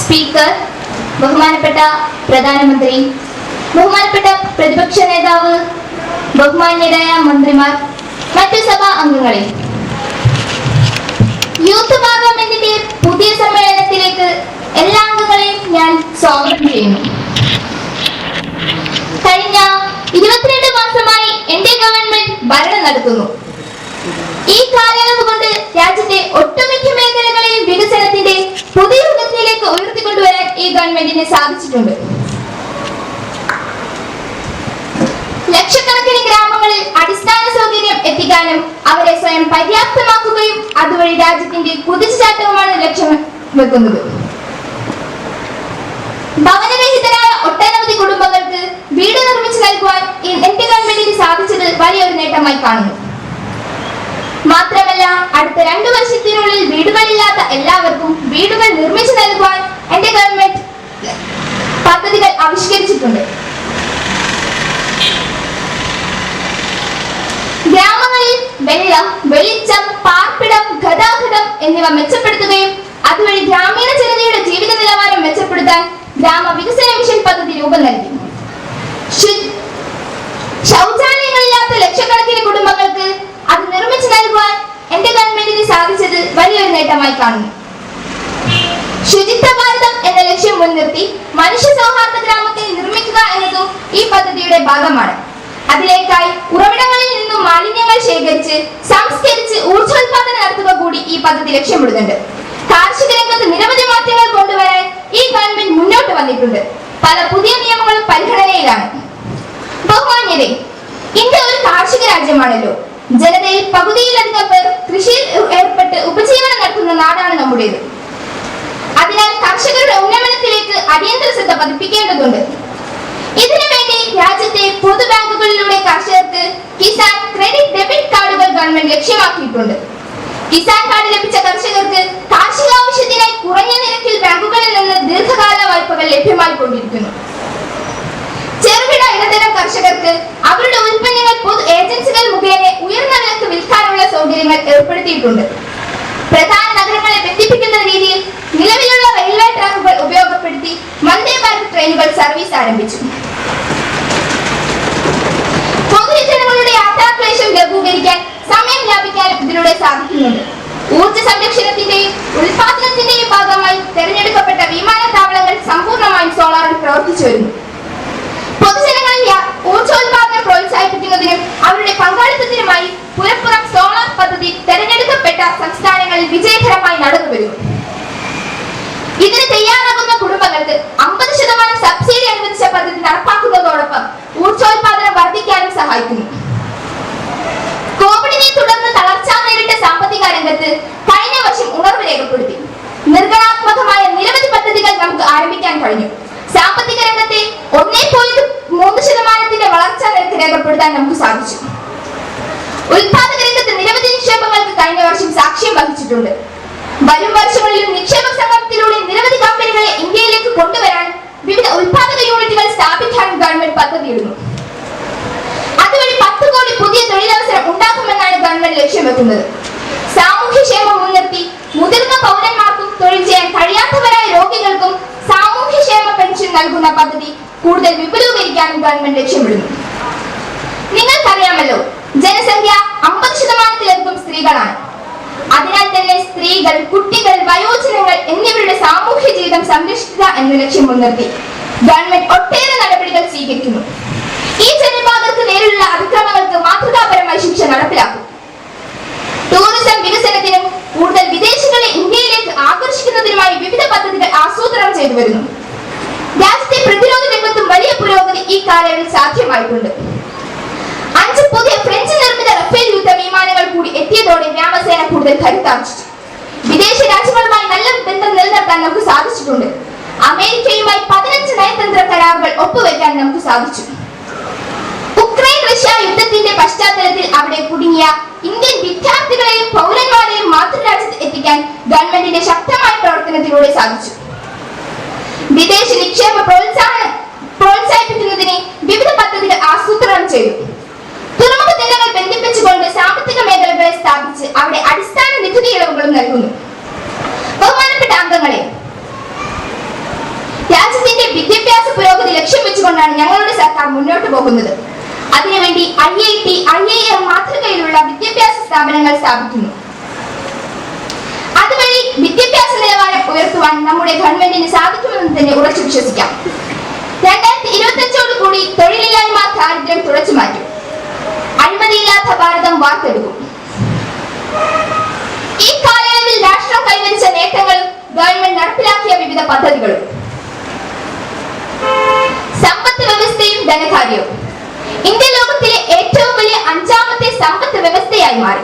Speaker, ബഹുമാനപ്പെട്ട പ്രധാനമന്ത്രി, ബഹുമാനപ്പെട്ട പ്രതിപക്ഷ നേതാവ്, ബഹുമാന്യരായ മന്ത്രിമാർ, മറ്റു സഭാ അംഗങ്ങളെ, യൂത്ത് പാർലമെന്റിന്റെ പുതിയ സമ്മേളനത്തിലേക്ക് എല്ലാ അംഗങ്ങളെയും ഞാൻ സ്വാഗതം ചെയ്യുന്നു. കഴിഞ്ഞ 22 മാസമായി എന്റെ ഗവൺമെന്റ് ഭരണം നടത്തുന്നു. ഈ കാലയളവ് കൊണ്ട് രാജ്യത്തെ ഒട്ടുമിക്ക മേഖലകളെയും വികസനത്തിന്റെ പുതിയ യുഗത്തിലേക്ക് ഉയർത്തിക്കൊണ്ടുവരാൻ ഈ ഗവൺമെന്റിന് സാധിച്ചിട്ടുണ്ട്. ലക്ഷക്കണക്കിന് ഗ്രാമങ്ങളിൽ അടിസ്ഥാന സൗകര്യം എത്തിക്കാനും അവരെ സ്വയം പര്യാപ്തമാക്കുകയും അതുവഴി രാജ്യത്തിന്റെ കുതിച്ചുചാട്ടവുമാണ് ലക്ഷ്യം വെക്കുന്നത്. ഭവനരഹിതരായ ഒട്ടനവധി കുടുംബങ്ങൾക്ക് വീട് നിർമ്മിച്ചു നൽകുവാൻ എന്റെ ഗവൺമെന്റിന് സാധിച്ചത് വലിയൊരു നേട്ടമായി കാണുന്നു. മാത്രമല്ല, അടുത്ത 2 വർഷത്തിനുള്ളിൽ വീടുകളില്ലാത്ത എല്ലാവർക്കും വീടുകൾ നിർമ്മിച്ചു നൽകുവാൻ എന്റെ ഗവൺമെന്റ് പദ്ധതികൾ ആവിഷ്കരിച്ചിട്ടുണ്ട്. ഗ്രാമങ്ങളിൽ വെള്ളം, വെളിച്ചം, പാർപ്പിടം, ഗതാഗതം എന്നിവ മെച്ചപ്പെടുത്തുകയും അതുവഴി ഗ്രാമീണ ജനതയുടെ ജീവിത നിലവാരം മെച്ചപ്പെടുത്താൻ ഗ്രാമ വികസന മിഷൻ പദ്ധതി രൂപം നൽകി. ശൗചാലയങ്ങളില്ലാത്ത ലക്ഷക്കണക്കിന് കുടുംബങ്ങൾക്ക് അത് നിർമ്മിച്ചു നൽകുവാൻ എന്റെ ഗവൺമെന്റിന് സാധിച്ചത് വലിയൊരു നേട്ടമായി കാണുന്നു. ശുചിത്വ ഭാരതം എന്ന ലക്ഷ്യം മുൻനിർത്തി മനുഷ്യ സൗഹാർദ്ദ ഗ്രാമത്തെ നിർമ്മിക്കുക എന്നതും ഈ പദ്ധതിയുടെ ഭാഗമാണ്. അതിലേക്കായി ഉറവിടങ്ങളിൽ നിന്നും മാലിന്യങ്ങൾ ശേഖരിച്ച് സംസ്കരിച്ച് ഊർജ്ജോത്പാദനം നടത്തുക കൂടി ഈ പദ്ധതി ലക്ഷ്യമിടുന്നുണ്ട്. കാർഷിക രംഗത്ത് നിരവധി മാറ്റങ്ങൾ കൊണ്ടുവരാൻ ഈ ഗവൺമെന്റ് മുന്നോട്ട് വന്നിട്ടുണ്ട്. പല പുതിയ നിയമങ്ങളും പരിഗണനയിലാണ്. ബഹുമാന്യരെ, ഇന്ത്യ ഒരു കാർഷിക രാജ്യമാണല്ലോ. ജനതയിൽ പകുതിയിലധികം പേർ കൃഷിയിൽ ഏർപ്പെട്ട് ഉപജീവനം നടത്തുന്ന നാടാണ് നമ്മുടേത്. അതിനാൽ കർഷകരുടെ ഉന്നമനത്തിലേക്ക് അടിയന്തര ശ്രദ്ധ പതിപ്പിക്കേണ്ടതുണ്ട്. ഇതിനുവേണ്ടി രാജ്യത്തെ പൊതു ബാങ്കുകളിലൂടെ കർഷകർക്ക് കിസാൻ ക്രെഡിറ്റ് ഡെബിറ്റ് കാർഡുകൾ ഗവൺമെന്റ് ലക്ഷ്യമാക്കിയിട്ടുണ്ട്. കിസാൻ കാർഡ് ലഭിച്ച കർഷകർക്ക് കാർഷിക ആവശ്യത്തിനായി കുറഞ്ഞ നിരക്കിൽ ബാങ്കുകളിൽ നിന്ന് ദീർഘകാല വായ്പകൾ ലഭ്യമായി കൊണ്ടിരിക്കുന്നു. ചെറുകിട ഇടത്തരം കർഷകർക്ക് അവരുടെ ഉൽപ്പന്നങ്ങൾ പൊതു ഏജൻസികൾ മുഖേന ഉയർന്ന വിലക്ക് വിൽക്കാനുള്ള സൗകര്യങ്ങൾ ഏർപ്പെടുത്തിയിട്ടുണ്ട്. പ്രധാന നഗരങ്ങളെ ബന്ധിപ്പിക്കുന്ന രീതിയിൽ നിലവിലുള്ള റെയിൽവേ ട്രാക്കുകൾ ഉപയോഗപ്പെടുത്തി വന്ദേ ഭാരത് ട്രെയിനുകൾ സർവീസ് ആരംഭിച്ചു. പൊതുജനങ്ങളുടെ യാത്രാക്ലേശം ലഘൂകരിക്കാൻ സമയം ലാഭിക്കാനും ഇതിലൂടെ സാധിക്കുന്നുണ്ട്. ഊർജ്ജ സംരക്ഷണത്തിന്റെയും ഉൽപാദനത്തിന്റെയും ഭാഗമായി തെരഞ്ഞെടുക്കപ്പെട്ട വിമാനത്താവളങ്ങൾ സമ്പൂർണ്ണമായും സോളാറിൽ പ്രവർത്തിച്ചു വരുന്നു. പൊതുജനങ്ങളിൽ ഊർജ്ജോത്പാദനം പ്രോത്സാഹിപ്പിക്കുന്നതിനും അവരുടെ പങ്കാളിത്തത്തിനുമായി പുരപ്പുറം സോളാർ പദ്ധതി തെരഞ്ഞെടുക്കപ്പെട്ട സംസ്ഥാനങ്ങളിൽ വിജയകരമായി നടന്നുവരുന്നു. ഇത് തയ്യാറാകുന്ന കുടുംബങ്ങൾക്ക് 50% സബ്സിഡി അനുവദിച്ച പദ്ധതി നടപ്പാക്കുന്നതോടൊപ്പം ഊർജ്ജോൽപാദനം വർദ്ധിക്കാനും സഹായിക്കുന്നു. കോവിഡിനെ തുടർന്ന് തളർച്ച നേരിട്ട സാമ്പത്തിക രംഗത്ത് കഴിഞ്ഞ വർഷം ഉണർവ് രേഖപ്പെടുത്തി. നിർഗണാത്മകമായ നിരവധി പദ്ധതികൾ നമുക്ക് ആരംഭിക്കാൻ കഴിഞ്ഞു. സാമ്പത്തിക രംഗത്തെ 1.3% വളർച്ചാ നിരക്ക് രേഖപ്പെടുത്താൻ നമുക്ക് സാധിച്ചു. ഉൽപാദക രംഗത്ത് നിരവധി നിക്ഷേപങ്ങൾക്ക് കഴിഞ്ഞ വർഷം സാക്ഷ്യം വഹിച്ചിട്ടുണ്ട്. വരും വർഷങ്ങളിലും നിക്ഷേപ സംഗമത്തിലൂടെ നിരവധി കമ്പനികളെ ഇന്ത്യയിലേക്ക് കൊണ്ടുവരാൻ വിവിധ ഉൽപാദക യൂണിറ്റുകൾ സ്ഥാപിക്കാനും ഗവൺമെന്റ് പദ്ധതിയിടുന്നു. അതുവഴി 10 കോടി പുതിയ തൊഴിലവസരം ഉണ്ടാക്കുമെന്നാണ് ഗവൺമെന്റ് ലക്ഷ്യം വെക്കുന്നത്. സാമൂഹ്യക്ഷേമം മുൻനിർത്തി മുതിർന്ന പൗരന്മാർക്കും തൊഴിൽ ചെയ്യാൻ കഴിയാത്തവരായ രോഗികൾക്കും സാമൂഹ്യക്ഷേമ പെൻഷൻ നൽകുന്ന പദ്ധതി കൂടുതൽ വിപുലീകരിക്കാനും ഗവൺമെന്റ് ലക്ഷ്യമിടുന്നു. നിങ്ങൾക്കറിയാമല്ലോ, ജനസംഖ്യ 50%-ലധികം സ്ത്രീകളാണ്. അതിനാൽ തന്നെ സ്ത്രീകൾ, കുട്ടികൾ, വയോജനങ്ങൾ എന്നിവരുടെ സാമൂഹ്യ ജീവിതം സംരക്ഷിക്കുക എന്ന ലക്ഷ്യം മുൻനിർത്തി ഗവൺമെന്റ് ഒട്ടേറെ നടപടികൾ സ്വീകരിക്കുന്നു. ഈ ജനവിഭാഗങ്ങൾക്ക് നേരിലുള്ള അതിക്രമങ്ങൾക്ക് മാതൃകാപരമായ ശിക്ഷ നടപ്പിലാക്കും. ടൂറിസം വികസനത്തിനും കൂടുതൽ വിദേശികളെ ഇന്ത്യയിലേക്ക് ആകർഷിക്കുന്നതിനുമായി വിവിധ പദ്ധതികൾ ആസൂത്രണം ചെയ്തു വരുന്നു. രാജ്യത്തെ പ്രതിരോധ രംഗത്തും വലിയ പുരോഗതി ഈ കാലയളവിൽ സാധ്യമായിട്ടുണ്ട്. 5 പുതിയ ഫ്രഞ്ച് നിർമ്മിത റഫേൽ യുദ്ധ വിമാനങ്ങൾ കൂടി എത്തിയതോടെ വ്യോമസേന കൂടുതൽ കരുത്താർജിച്ചു. വിദേശ രാജ്യങ്ങളുമായി നല്ല ബന്ധം നിലനിർത്താൻ നമുക്ക് സാധിച്ചിട്ടുണ്ട്. അമേരിക്കയുമായി 15 നയതന്ത്ര കരാറുകൾ ഒപ്പുവെക്കാൻ നമുക്ക് സാധിച്ചു. ഉക്രൈൻ റഷ്യ യുദ്ധത്തിന്റെ പശ്ചാത്തലത്തിൽ അവിടെ കുടുങ്ങിയ ഇന്ത്യൻ വിദ്യാർത്ഥികളെയും പൗരന്മാരെയും മാതൃരാജ്യത്ത് എത്തിക്കാൻ ഗവൺമെന്റിന്റെ ശക്തമായ പ്രവർത്തനത്തിലൂടെ സാധിച്ചു. വിദേശ നിക്ഷേപ പ്രോത്സാഹിപ്പിക്കുന്നതിന് വിവിധ പദ്ധതികൾ ആസൂത്രണം ചെയ്തു. തുറമുഖ ജനങ്ങൾ ബന്ധിപ്പിച്ചുകൊണ്ട് സാമ്പത്തിക മേഖലകളെ സ്ഥാപിച്ച് അവിടെ അടിസ്ഥാന നികുതി ഇളവുകളും നൽകുന്നു. ബഹുമാനപ്പെട്ട അംഗങ്ങളെ, രാജ്യത്തിന്റെ വിദ്യാഭ്യാസ പുരോഗതി ലക്ഷ്യം വെച്ചുകൊണ്ടാണ് ഞങ്ങളുടെ സർക്കാർ മുന്നോട്ട് പോകുന്നത്. അതിനുവേണ്ടി IIT, IIM മാതൃകയിലുള്ള വിദ്യാഭ്യാസ സ്ഥാപനങ്ങൾ സ്ഥാപിക്കുന്നു. അതുവഴി വിദ്യാഭ്യാസ നിലവാരം ഉയർത്തുവാൻ നമ്മുടെ ഗവൺമെന്റിന് സാധിക്കുമെന്ന് തന്നെ ഉറച്ചു വിശ്വസിക്കാം. 2025 തൊഴിലില്ലായ്മ, ദാരിദ്ര്യം തുടച്ചു മാറ്റും. അഴിമതിയില്ലാത്ത ഭാരതം വാർത്തെടുക്കും. ഈ കാലയളവിൽ രാഷ്ട്രം കൈവരിച്ച നേട്ടങ്ങളും ഗവൺമെന്റ് നടപ്പിലാക്കിയ വിവിധ പദ്ധതികളും. സമ്പത്ത് വ്യവസ്ഥയും ധനകാര്യവും ഇന്ത്യ ലോകത്തിലെ ഏറ്റവും വലിയ 5ാമത്തെ സമ്പത്ത് വ്യവസ്ഥയായി മാറി.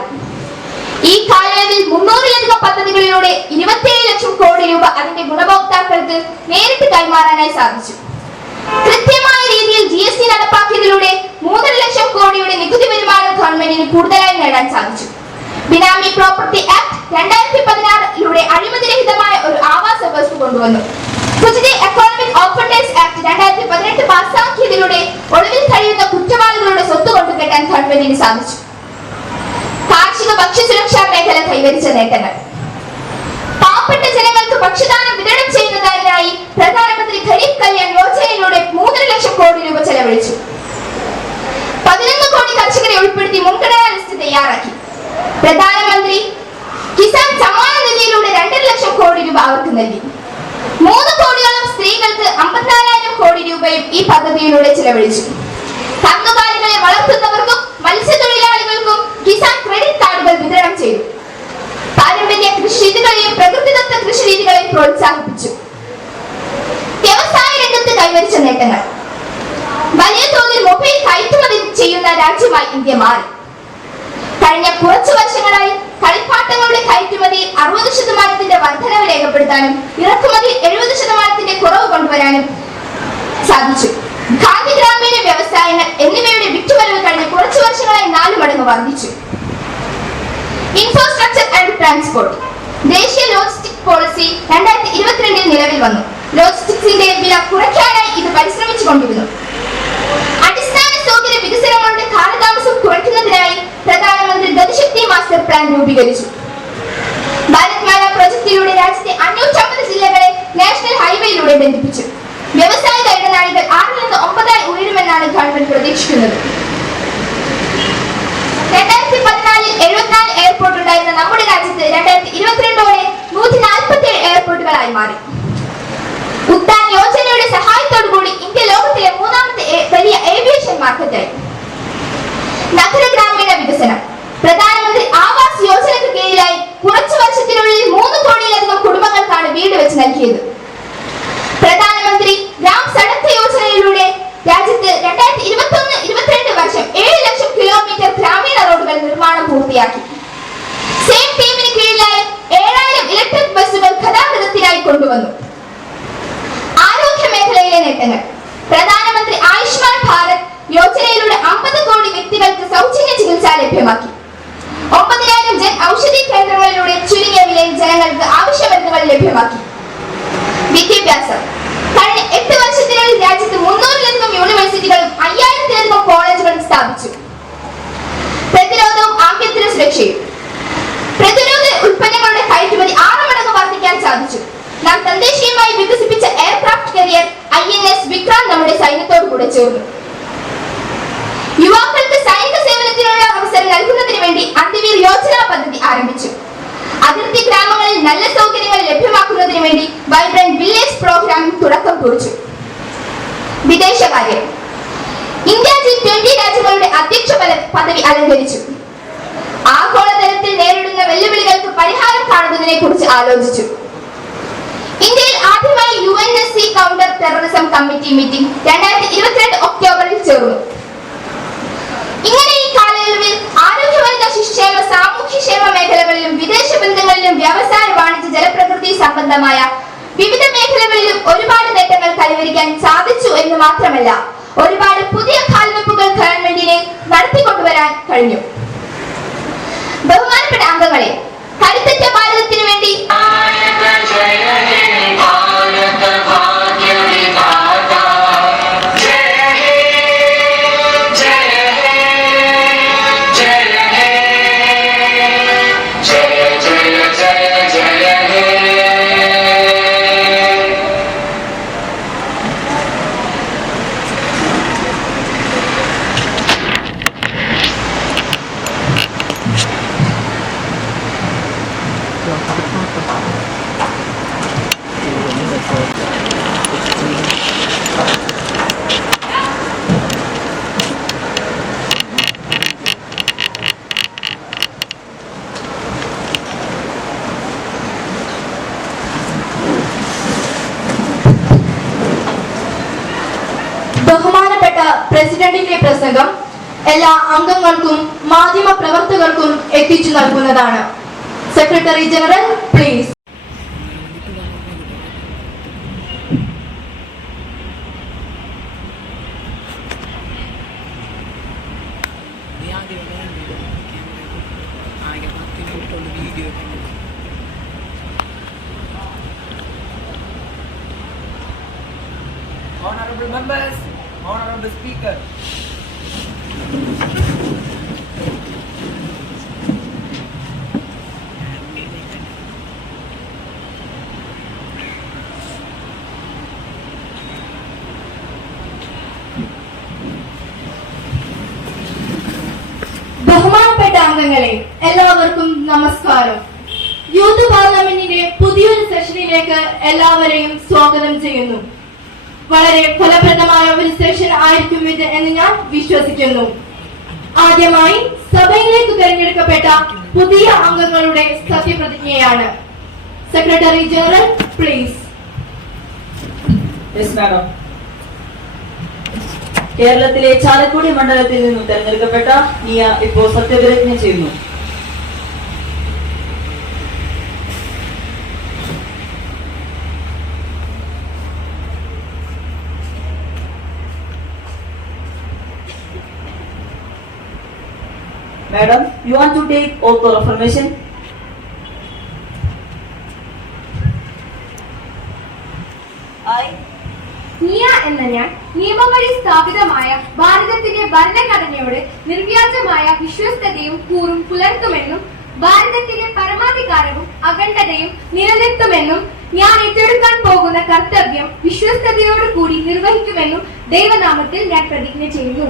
ഈ കാലയളവിൽ 300-ലധികം പദ്ധതികളിലൂടെ 27 ലക്ഷം കോടി രൂപ അതിന്റെ ഗുണഭോക്താക്കൾക്ക് നേരിട്ട് കൈമാറാനായി സാധിച്ചു. കൃത്യമായ രീതിയിൽ GST നടപ്പാക്കിയതിലൂടെ 3.5 ലക്ഷം കോടിയുടെ നികുതി വരുമാനം ഗവൺമെന്റിന് കൂടുതലായി നേടാൻ സാധിച്ചു. ബിനാമി പ്രോപ്പർട്ടി ആക്ട് 2016-ലൂടെ അഴിമതിരഹിതമായ ഒരു ആവാസ വ്യവസ്ഥ കൊണ്ടുവന്നു. ഗുജറാത്ത് എക്കണോമിക് ഓപ്പർച്യൂണിറ്റീസ് ആക്ട് 2018 പാസ്സാക്കിയതിലൂടെ ഒളിവിൽ കഴിയുന്ന കുറ്റവാളികളുടെ സ്വത്ത് കൊണ്ടുകെട്ടാൻ ഗവൺമെന്റിന് സാധിച്ചു. കാർഷിക ഭക്ഷ്യസുരക്ഷാ മേഖല കൈവരിച്ച നേട്ടങ്ങൾ. പാവപ്പെട്ട ജനങ്ങൾക്ക് ഭക്ഷ്യധാന്യം വിതരണം ചെയ്യുന്നതിനായി പ്രധാനമന്ത്രി ഗരീബ് കല്യാൺ യോജനയിലൂടെ 3.5 ലക്ഷം കോടി രൂപ ചെലവഴിച്ചു. 11 കോടി കർഷകരെ ഉൾപ്പെടുത്തി മുൻഗണനാ ലിസ്റ്റ് തയ്യാറാക്കി. പ്രധാനമന്ത്രി കിസാൻ സമ്മാന നിധിയിലൂടെ 2.5 ലക്ഷം കോടി രൂപ അവർക്ക് നൽകി. 3 കോടിയോളം സ്ത്രീകൾക്ക് 54,000 കോടി രൂപയും ഈ പദ്ധതിയിലൂടെ ചെലവഴിച്ചു. കന്നുകാലികളെ വളർത്തുന്നവർക്കും മത്സ്യത്തൊഴിലാളികൾക്കും കിസാൻ ക്രെഡിറ്റ് കാർഡുകൾ വിതരണം ചെയ്തു. പാരമ്പര്യ കൃഷി രീതികളെയും പ്രകൃതിദത്ത കൃഷി രീതികളെയും പ്രോത്സാഹിപ്പിച്ചു. വ്യവസായ രംഗത്ത് കൈവരിച്ച നേട്ടങ്ങൾ. വലിയ തോതിൽ മൊബൈൽ കയറ്റുമതി ചെയ്യുന്ന രാജ്യമായി ഇന്ത്യ മാറി. കഴിഞ്ഞ കുറച്ചു വർഷങ്ങളായി കളിപ്പാട്ടങ്ങളുടെ കയറ്റുമതിയിൽ 60% വർധനവ് രേഖപ്പെടുത്താനും ഇറക്കുമതിയിൽ 70% കുറവ് കൊണ്ടുവരാനും സാധിച്ചു. ഖാദി, ഗ്രാമീണ വ്യവസായങ്ങൾ എന്നിവയുടെ വിറ്റുവരവ് കഴിഞ്ഞ കുറച്ചു വർഷങ്ങളായി 4 മടങ്ങ് വർദ്ധിച്ചു. Infrastructure and transport. ദേശീയ ലോജിസ്റ്റിക് പോളിസി 2022 നിലവിൽ വന്നു. ലോജിസ്റ്റിക്സിന്റെ വില കുറയ്ക്കാനായി ഇത് പരിശ്രമിച്ചുകൊണ്ടിരുന്നു. അടിസ്ഥാന സൗകര്യ വികസനങ്ങളുടെ കാലതാമസം കുറയ്ക്കുന്നതിനായി പ്രധാനമന്ത്രി ഗതിശക്തി മാസ്റ്റർ പ്ലാൻ രൂപീകരിച്ചു. ഭാരത്മാല പ്രൊജക്ടിലൂടെ രാജ്യത്തെ 550 ജില്ലകളെ നാഷണൽ ഹൈവേയിലൂടെ ബന്ധിപ്പിച്ചു. വ്യവസായിക ഇടനാഴികൾ 6 നിന്ന് 9 ഉയരുമെന്നാണ് ഗവൺമെന്റ് പ്രതീക്ഷിക്കുന്നത്. 2014 74 എയർപോർട്ട് ഉണ്ടായിരുന്ന നമ്മുടെ രാജ്യത്ത് 2022 147 എയർപോർട്ടുകളായി മാറി. ഉഡാൻ യോജനയുടെ സഹായത്തോടുകൂടി ഇന്ത്യ ലോകത്തിലെ 3ാമത്തെ വലിയ ഏവിയേഷൻ മാർക്കറ്റായി. നഗര ഗ്രാമീണ വികസനം. പ്രധാനമന്ത്രി ആവാസ് യോജനയ്ക്ക് കീഴിലായി കുറച്ചു വർഷത്തിനുള്ളിൽ 3 കോടിയിലധികം കുടുംബങ്ങൾക്കാണ് വീട് വെച്ച് നൽകിയത്. ലഭ്യമാക്കി. വിദ്യാഭ്യാസം. കഴിഞ്ഞ 8 വർഷത്തിനുള്ളിൽ രാജ്യത്ത് 300-ലധികം യൂണിവേഴ്സിറ്റികളും 5000-ലധികം കോളേജുകളും സ്ഥാപിച്ചു. പ്രതിരോധവും ആഭ്യന്തര സുരക്ഷയും. പ്രതിരോധ ഉൽപ്പന്നങ്ങളുടെ കയറ്റുമതി 6 മടങ്ങ് വർദ്ധിക്കാൻ സാധിച്ചു. നാം തദ്ദേശീയമായി വികസിപ്പിച്ച എയർക്രാഫ്റ്റ് കരിയർ INS വിക്രാന്ത് നമ്മുടെ സൈന്യത്തോടു കൂടെ ചേർന്നു. യുവാക്കൾക്ക് സൈനിക സേവനത്തിനുള്ള അവസരം നൽകുന്നതിന് വേണ്ടി അന്തിവീർ യോജന പദ്ധതി ആരംഭിച്ചു. അതിർത്തി ഗ്രാമങ്ങളിൽ നല്ല സൗകര്യങ്ങൾ ലഭ്യമാക്കുന്നതിന് വേണ്ടി വൈബ്രന്റ് വില്ലേജ് പ്രോഗ്രാമിന് തുടക്കം കുറിച്ചു. വിദേശകാര്യം. ഇന്ത്യ G20 രാജ്യങ്ങളുടെ അധ്യക്ഷ പദവി അലങ്കരിച്ചു. ആഗോളതലത്തിൽ നേരിടുന്ന വെല്ലുവിളികൾക്ക് പരിഹാരം കാണുന്നതിനെ കുറിച്ച് ആലോചിച്ചു. ഇന്ത്യയിൽ ആദ്യമായി UNSC counter terrorism committee meeting 2022 ഒക്ടോബറിൽ ചേർന്നു. ഇങ്ങനെ ഈ കാലയളവിൽ ആരോഗ്യവനിതാ ശിശുക്ഷേമ സാമൂഹ്യക്ഷേമ മേഖലകളിലും വിദേശ ബന്ധങ്ങളിലും വ്യവസായ വാണിജ്യ ജലപ്രകൃതി സംബന്ധമായ വിവിധ മേഖലകളിലും ഒരുപാട് നേട്ടങ്ങൾ കൈവരിക്കാൻ സാധിച്ചു എന്ന് മാത്രമല്ല, ഒരുപാട് പുതിയ കാൽവെപ്പുകൾ ഗവൺമെന്റിനെ നടത്തിക്കൊണ്ടുവരാൻ കഴിഞ്ഞു. ബഹുമാനപ്പെട്ട അംഗങ്ങളെ, കരുത്തുറ്റ ഭാരതത്തിനു വേണ്ടി ബഹുമാനപ്പെട്ട പ്രസിഡന്റിന്റെ പ്രസംഗം എല്ലാ അംഗങ്ങൾക്കും മാധ്യമ പ്രവർത്തകർക്കും എത്തിച്ചു നൽകുന്നതാണ്. Secretary general please. Honorable members, honorable speaker. ബഹുമാനപ്പെട്ട അംഗങ്ങളെ, എല്ലാവർക്കും നമസ്കാരം. യൂത്ത് പാർലമെന്റിന്റെ പുതിയൊരു സെഷനിലേക്ക് എല്ലാവരെയും സ്വാഗതം ചെയ്യുന്നു. വളരെ ഫലപ്രദമായ ഒരു സെഷൻ ആയിരിക്കും ഇത് എന്ന് ഞാൻ വിശ്വസിക്കുന്നു. ആദ്യമായി സഭയിലേക്ക് തിരഞ്ഞെടുക്കപ്പെട്ട പുതിയ അംഗങ്ങളുടെ സത്യപ്രതിജ്ഞയാണ്. Secretary general please. Yes madam. കേരളത്തിലെ ചാലക്കുടി മണ്ഡലത്തിൽ നിന്നും തെരഞ്ഞെടുക്കപ്പെട്ട നിയ ഇപ്പോൾ സത്യപ്രതിജ്ഞ ചെയ്യുന്നു. Madam, you want to take oath or affirmation? I. നിയ എന്ന ഞാൻ നിയമവഴി സ്ഥാപിതമായ ഭാരതത്തിന്റെ ഭരണഘടനയോട് നിർവ്യാജമായ വിശ്വസ്തതയും കൂറും പുലർത്തുമെന്നും ഭാരതത്തിന്റെ പരമാധികാരവും അഖണ്ഡതയും നിലനിർത്തുമെന്നും ഞാൻ ഏറ്റെടുക്കാൻ പോകുന്ന കർത്തവ്യം വിശ്വസ്തയോടുകൂടി നിർവഹിക്കുമെന്നും ദൈവനാമത്തിൽ ഞാൻ പ്രതിജ്ഞ ചെയ്യുന്നു.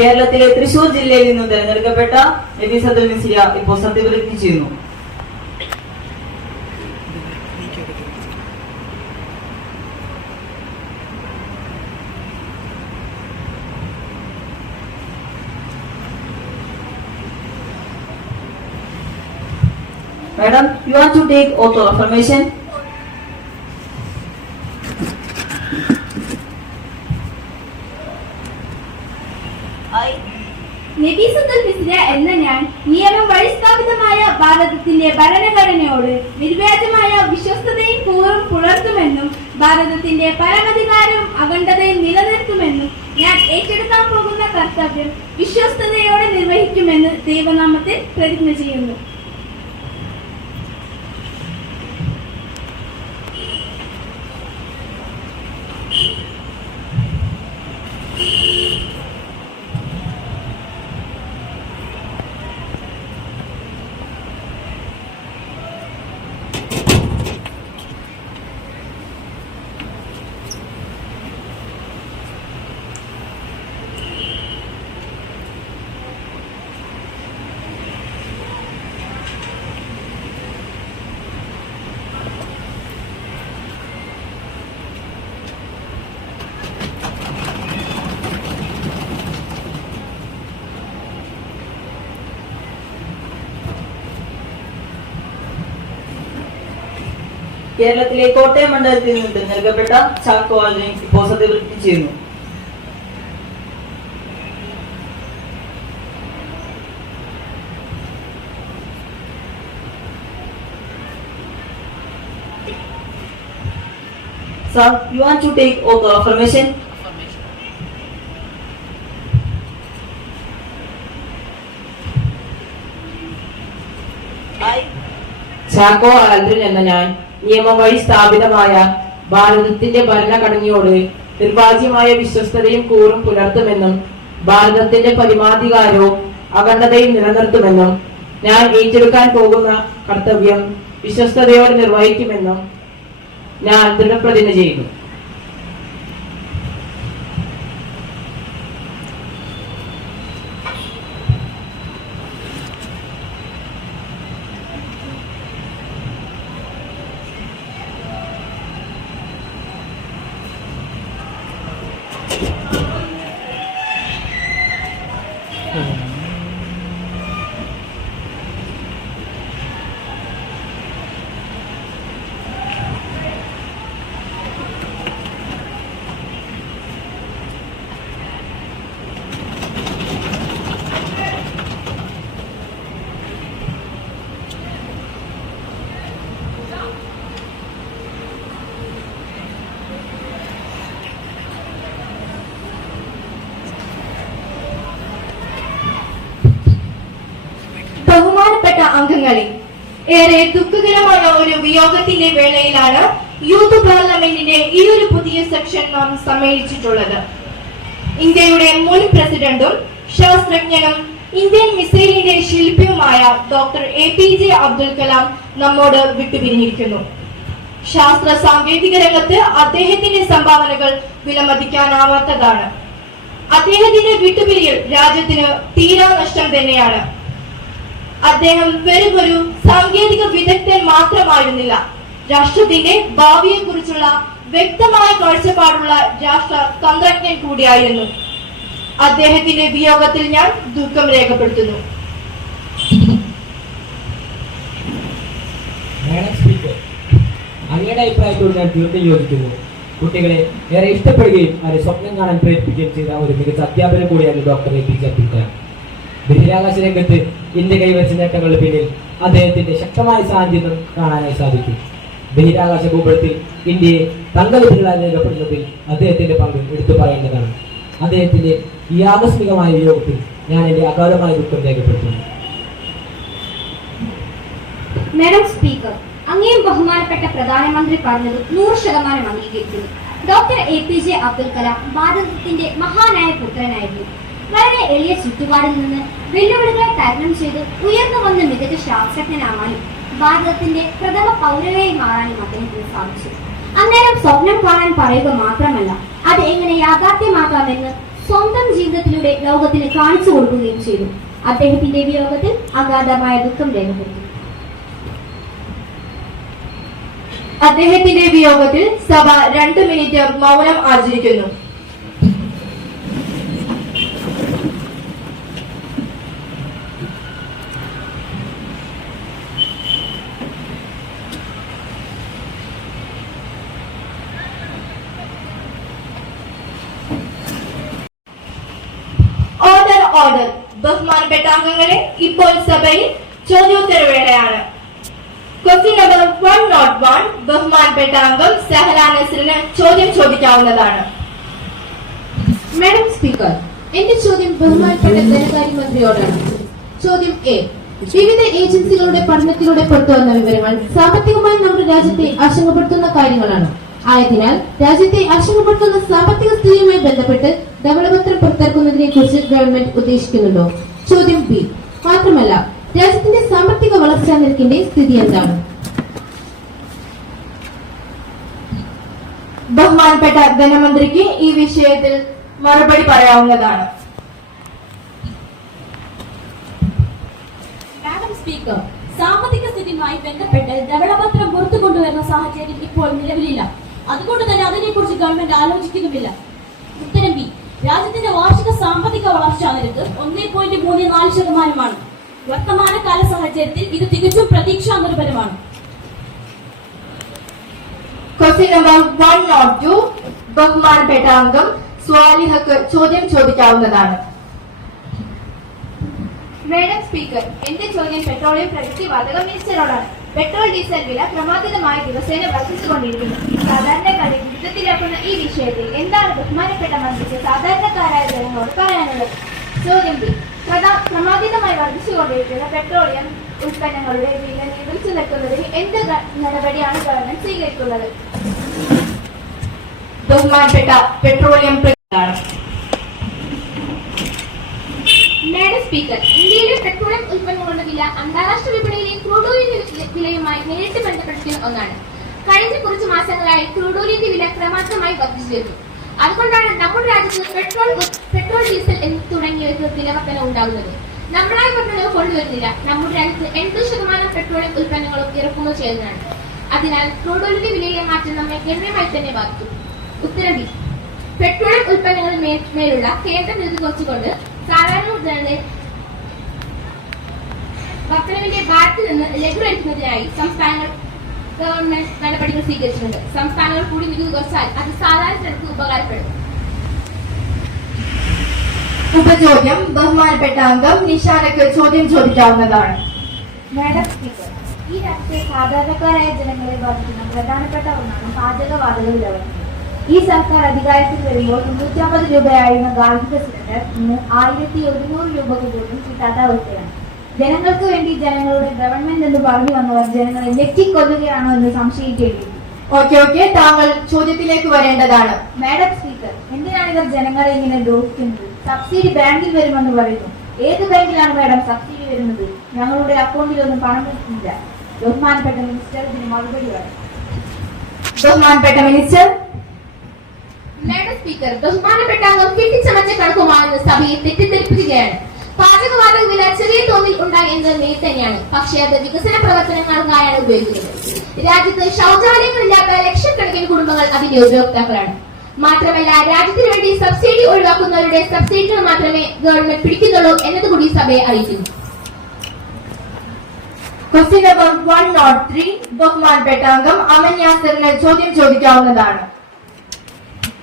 കേരളത്തിലെ തൃശൂർ ജില്ലയിൽ നിന്നും തെരഞ്ഞെടുക്കപ്പെട്ട നബീസത്തുൽ മിസ്രിയ ഇപ്പോൾ സത്യപ്രതിജ്ഞ ചെയ്യുന്നു. Madam, you want to take oath of affirmation? നബീസത്തുൽ Misriya എന്ന ഞാൻ നിയമം വഴി സ്ഥാപിതമായ ഭാരതത്തിന്റെ ഭരണഘടനയോട് നിർവ്യാജമായ വിശ്വസ്തതയും കൂറും പുലർത്തുമെന്നും ഭാരതത്തിന്റെ പരമാധികാരവും അഖണ്ഡതയും നിലനിർത്തുമെന്നും ഞാൻ ഏറ്റെടുക്കാൻ പോകുന്ന കർത്തവ്യം വിശ്വസ്തതയോടെ നിർവഹിക്കുമെന്ന് ദൈവനാമത്തിൽ പ്രതിജ്ഞ ചെയ്യുന്നു. കേരളത്തിലെ കോട്ടയം മണ്ഡലത്തിൽ നിന്ന് തിരഞ്ഞെടുക്കപ്പെട്ട ചാക്കോ ആൽവിൻ ഇപ്പോൾ സത്യപ്രതിജ്ഞ ചെയ്യുന്നു. Sir, you want to take oath of affirmation? Chacko Alvin എന്ന ഞാൻ നിയമം വഴി സ്ഥാപിതമായ ഭാരതത്തിന്റെ ഭരണഘടനയോട് നിർവാജ്യമായ വിശ്വസ്തതയും കൂറും പുലർത്തുമെന്നും ഭാരതത്തിന്റെ പരമാധികാരവും അഖണ്ഡതയും നിലനിർത്തുമെന്നും ഞാൻ ഏറ്റെടുക്കാൻ പോകുന്ന കർത്തവ്യം വിശ്വസ്തയോടെ നിർവഹിക്കുമെന്നും ഞാൻ ദൃഢപ്രതിജ്ഞ ചെയ്യുന്നു. ബഹുമാനപ്പെട്ട അംഗങ്ങളെ, ഏറെ ദുഃഖകരമായ ഒരു വിയോഗത്തിന്റെ വേളയിലാണ് യൂത്ത് പാർലമെന്റിന്റെ ഈ ഒരു പുതിയ സെക്ഷൻ നാം സമ്മേളിച്ചിട്ടുള്ളത്. ഇന്ത്യയുടെ മുൻ പ്രസിഡന്റും ശാസ്ത്രജ്ഞനും ഇന്ത്യൻ മിസൈലിന്റെ ശില്പിയുമായ ഡോക്ടർ APJ അബ്ദുൽ കലാം നമ്മോട് വിട്ടുപിരിഞ്ഞിരിക്കുന്നു. ശാസ്ത്ര സാങ്കേതിക രംഗത്ത് അദ്ദേഹത്തിന്റെ സംഭാവനകൾ വിലമതിക്കാനാവാത്തതാണ്. അദ്ദേഹത്തിന്റെ വിട്ടുപിരിയൽ രാജ്യത്തിന് തീരാ നഷ്ടം തന്നെയാണ്. അദ്ദേഹം വെറുമൊരു സാങ്കേതിക വിദഗ്ധൻ മാത്രമായിരുന്നില്ല, രാഷ്ട്രത്തിന്റെ ഭാവിയെ കുറിച്ചുള്ള വ്യക്തമായ കാഴ്ചപ്പാടുള്ള രാഷ്ട്ര തന്ത്രജ്ഞൻ കൂടിയായിരുന്നു. അദ്ദേഹത്തിന്റെ വിയോഗത്തിൽ ഞാൻ ദുഃഖം രേഖപ്പെടുത്തുന്നു. അങ്ങയുടെ അഭിപ്രായത്തോട് ഞാൻ തീർത്തും യോജിക്കുന്നു. കുട്ടികളെ ഏറെ ഇഷ്ടപ്പെടുകയും അവരെ സ്വപ്നം കാണാൻ പ്രേരിപ്പിക്കുകയും ചെയ്ത ഒരു മികച്ച അധ്യാപകൻ കൂടിയായിരുന്നു ഡോക്ടർ APJ അബ്ദുൽ കലാം. ബഹിരാകാശ രംഗത്ത് ഇന്ത്യ കൈവരിച്ച നേട്ടങ്ങളുടെ പിന്നിൽ അദ്ദേഹത്തിന്റെ ശക്തമായ സാന്നിധ്യം കാണാനായി സാധിക്കും. ബഹിരാകാശ ഭൂപടത്തിൽ ഇന്ത്യയെ തങ്കവിധികളായി രേഖപ്പെടുന്നതിൽ അദ്ദേഹത്തിന്റെ പങ്ക് എടുത്തു പറയേണ്ടതാണ്. അദ്ദേഹത്തിന്റെ ഈ ആകസ്മികമായ വിയോഗത്തിൽ ഞാൻ എന്റെ അഗാധമായ ദുഃഖം രേഖപ്പെടുത്തുന്നു. മാഡം സ്പീക്കർ, അങ്ങേയും ബഹുമാനപ്പെട്ട പ്രധാനമന്ത്രി പറഞ്ഞത് 100% അംഗീകരിക്കുന്നു. ഡോക്ടർ APJ അബ്ദുൽ കലാം ഭാരതത്തിന്റെ മഹാനായ പുത്രനായിരുന്നു. വളരെ എളിയ ചുറ്റുപാടിൽ നിന്ന് വെല്ലുവിളികളെ തരണം ചെയ്ത് ഉയർന്നു വന്ന മികച്ച ശാസ്ത്രജ്ഞനാവാനും ഭാരതത്തിന്റെ പ്രഥമ പൗരനായി മാറാനും അദ്ദേഹത്തിന് സാധിച്ചു. അന്നേരം സ്വപ്നം കാണാൻ പറയുക മാത്രമല്ല, അത് എങ്ങനെ യാഥാർത്ഥ്യമാക്കാമെന്ന് സ്വന്തം ജീവിതത്തിലൂടെ ലോകത്തിന് കാണിച്ചു കൊടുക്കുകയും ചെയ്തു. അദ്ദേഹത്തിന്റെ വിയോഗത്തിൽ അഗാധമായ ദുഃഖം രേഖപ്പെടുത്തി. അദ്ദേഹത്തിന്റെ വിയോഗത്തിൽ സഭ 2 മിനിറ്റ് മൗനം ആചരിക്കുന്നു. ഓർഡർ. ബഹുമാനപ്പെട്ട അംഗങ്ങളെ, ഇപ്പോൾ സഭയിൽ ചോദ്യോത്തരവേളയാണ്. Question number 101. ബഹുമാനപ്പെട്ട അംഗം സഹല നസ്രിന് ചോദ്യം ചോദിക്കാവുന്നതാണ്. മാഡം സ്പീക്കർ, എന്റെ ചോദ്യം ബഹുമാനപ്പെട്ട ധനകാര്യമന്ത്രിയോടാണ്. ചോദ്യം എ. വിവിധ ഏജൻസികളുടെ പഠനത്തിലൂടെ പുറത്തുവന്ന വിവരങ്ങൾ സാമ്പത്തികമായി നമ്മുടെ രാജ്യത്തെ ആശങ്കപ്പെടുത്തുന്ന കാര്യങ്ങളാണ്. ആയതിനാൽ രാജ്യത്തെ ആശങ്കപ്പെടുത്തുന്ന സാമ്പത്തിക സ്ഥിതിയുമായി ബന്ധപ്പെട്ട് ധവളപത്രം പുറത്തിറക്കുന്നതിനെ കുറിച്ച് ഗവൺമെന്റ് ഉദ്ദേശിക്കുന്നുണ്ടോ? ചോദ്യം ബി. മാത്രമല്ല, രാജ്യത്തിന്റെ സാമ്പത്തിക വളർച്ചാ നിരക്കിന്റെ സ്ഥിതി എന്താണ്? ബഹുമാനപ്പെട്ട ധനമന്ത്രിക്ക് ഈ വിഷയത്തിൽ മറുപടി പറയാവുന്നതാണ്. മാഡം സ്പീക്കർ, സാമ്പത്തിക സ്ഥിതിയുമായി ബന്ധപ്പെട്ട് ധവളപത്രം പുറത്തു കൊണ്ടുവരുന്ന സാഹചര്യം ഇപ്പോൾ നിലവിലില്ല. അതുകൊണ്ട് തന്നെ അതിനെക്കുറിച്ച് ഗവൺമെന്റ് ആലോചിക്കുന്നുമില്ല. ഉത്തരം ബി. രാജ്യത്തിന്റെ വാർഷിക സാമ്പത്തിക വളർച്ചാ നിരക്ക് 1.34%. വർത്തമാനകാല സാഹചര്യത്തിൽ ഇത് തികച്ചും പ്രതീക്ഷാ നിർഭരമാണ്. Question number 102. ബഹുമാനപ്പെട്ട അംഗം സ്വാലിഹക്ക് ചോദ്യം ചോദിക്കാവുന്നതാണ്. മാഡം സ്പീക്കർ, എന്റെ ചോദ്യം പെട്രോളിയം പ്രകൃതിവാതക മിനിസ്റ്ററോടാണ്. പെട്രോൾ ഡീസൽ വില ക്രമാതീതമായ ദിവസേന വർദ്ധിച്ചുകൊണ്ടിരിക്കുന്നു. സാധാരണക്കാരെ ദുരിതത്തിലാക്കുന്ന ഈ വിഷയത്തിൽ എന്താണ് ബഹുമാനപ്പെട്ട മന്ത്രിക്ക് സാധാരണക്കാരായ ജനങ്ങളോട് പറയാനുള്ളത്? ചോദ്യം ബി. ക്രമാതീതമായി വർദ്ധിച്ചുകൊണ്ടിരിക്കുന്ന പെട്രോളിയം ഉൽപ്പന്നങ്ങളുടെ വില നിയന്ത്രിച്ചു നിർത്തുന്നതിന് എന്ത് നടപടിയാണ് ഗവൺമെന്റ് സ്വീകരിക്കുന്നത്? ബഹുമാനപ്പെട്ട പെട്രോളിയം മാഡം സ്പീക്കർ, ഇന്ത്യയിലെ പെട്രോളിയം ഉൽപ്പന്നങ്ങളുടെ വില അന്താരാഷ്ട്ര വിപണിയിലെ ക്രൂഡ് ഓയിലിന്റെ വിലയുമായി നേരിട്ട് ബന്ധപ്പെട്ടിരിക്കുന്ന ഒന്നാണ്. കഴിഞ്ഞ കുറച്ച് മാസങ്ങളായി ക്രൂഡ് ഓയിലിന്റെ വില ക്രമാതീതമായി വർദ്ധിച്ചു വരുന്നു. അതുകൊണ്ടാണ് നമ്മുടെ രാജ്യത്ത് പെട്രോൾ ഡീസൽ തുടങ്ങിയവർക്ക് വിലവർധന ഉണ്ടാകുന്നത്. നമ്മളായി പെട്രോളിയം കൊണ്ടുവരുന്നില്ല. നമ്മുടെ രാജ്യത്ത് 80% പെട്രോളിയം ഉൽപ്പന്നങ്ങളും ഇറക്കുമതി ചെയ്യുന്നതാണ്. അതിനാൽ ക്രൂഡ് ഓയിലിന്റെ വിലയിലെ മാറ്റം നമ്മെ ഗണ്യമായി തന്നെ ബാധിക്കും. ഉത്തരം ബി. പെട്രോളിയം ഉൽപ്പന്നങ്ങളിൽ മേലുള്ള കേന്ദ്ര നികുതി കുറച്ചുകൊണ്ട് സാധാരണ ജനങ്ങളെ വർധനവിന്റെ ഭാരത്തിൽ നിന്ന് ലഘൂകരിക്കുന്നതിനായി സംസ്ഥാനങ്ങൾ ഗവൺമെന്റ് നടപടികൾ സ്വീകരിച്ചിട്ടുണ്ട്. സംസ്ഥാനങ്ങൾ കൂടി നികുതി കുറച്ചാൽ അത് സാധാരണ ജനങ്ങൾക്ക് ഉപകാരപ്പെടും. ഉപചോദ്യം. ബഹുമാനപ്പെട്ട അംഗം നിഷാനക്ക് ചോദ്യം ചോദിക്കാവുന്നതാണ്. മാഡം സ്പീക്കർ, ഈ രാജ്യത്തെ സാധാരണക്കാരായ ജനങ്ങളെ ബാധിക്കുന്ന പ്രധാനപ്പെട്ട ഒന്നാണ് പാചകവാതക വിലവർദ്ധന. ഈ സർക്കാർ അധികാരത്തിൽ വരുമ്പോൾ 350 രൂപയായിരുന്ന ഗാർഹിക സിലിണ്ടർ ഇന്ന് 1100 രൂപക്ക് പോലും കിട്ടാത്ത അവസ്ഥയാണ്. ജനങ്ങൾക്ക് വേണ്ടി ജനങ്ങളുടെ ഗവൺമെന്റ് എന്ന് പറഞ്ഞു വന്നവർ ജനങ്ങളെ ഞെക്കിക്കൊല്ലുകയാണോ എന്ന് സംശയിക്കേണ്ടിയിരിക്കും. ഓക്കെ, താങ്കൾ ചോദ്യത്തിലേക്ക് വരേണ്ടതാണ്. മാഡം സ്പീക്കർ, എന്തിനാണ് ഇവർ ജനങ്ങളെ ഇങ്ങനെ ദ്രോഹിക്കുന്നത്? സബ്സിഡി ബാങ്കിൽ വരുമെന്ന് പറയുന്നു. ഏത് ബാങ്കിലാണ് മാഡം സബ്സിഡി വരുന്നത്? ഞങ്ങളുടെ അക്കൗണ്ടിലൊന്നും പണം വരുന്നില്ല. ബഹുമാനപ്പെട്ട മിനിസ്റ്റർ ഇതിന് മറുപടി പറയും. ബഹുമാനപ്പെട്ട മിനിസ്റ്റർ. മാഡം സ്പീക്കർ, ബഹുമാനപ്പെട്ട അംഗം കെട്ടിച്ചമച്ച കണക്കുമാണെന്ന് സഭയെ തെറ്റിദ്ധരിപ്പിക്കുകയാണ്. പാചകവാതക വില ചെറിയ തോതിൽ ഉണ്ടായി എന്നത് നേര് തന്നെയാണ്. പക്ഷേ അത് വികസന പ്രവർത്തനങ്ങൾക്കായാണ് ഉപയോഗിക്കുന്നത്. രാജ്യത്ത് ശൗചാലയങ്ങളില്ലാത്ത ലക്ഷക്കണക്കിന് കുടുംബങ്ങൾ അതിന്റെ ഉപയോക്താക്കളാണ്. മാത്രമല്ല, രാജ്യത്തിന് വേണ്ടി സബ്സിഡി ഒഴിവാക്കുന്നവരുടെ സബ്സിഡികൾ മാത്രമേ ഗവൺമെന്റ് പിടിക്കുന്നുള്ളൂ എന്നതുകൂടി സഭയെ അറിയിക്കുന്നു. Question number 103. ബഹുമാനപ്പെട്ട അംഗം അമൻ യാസറിന് ചോദ്യം ചോദിക്കാവുന്നതാണ്.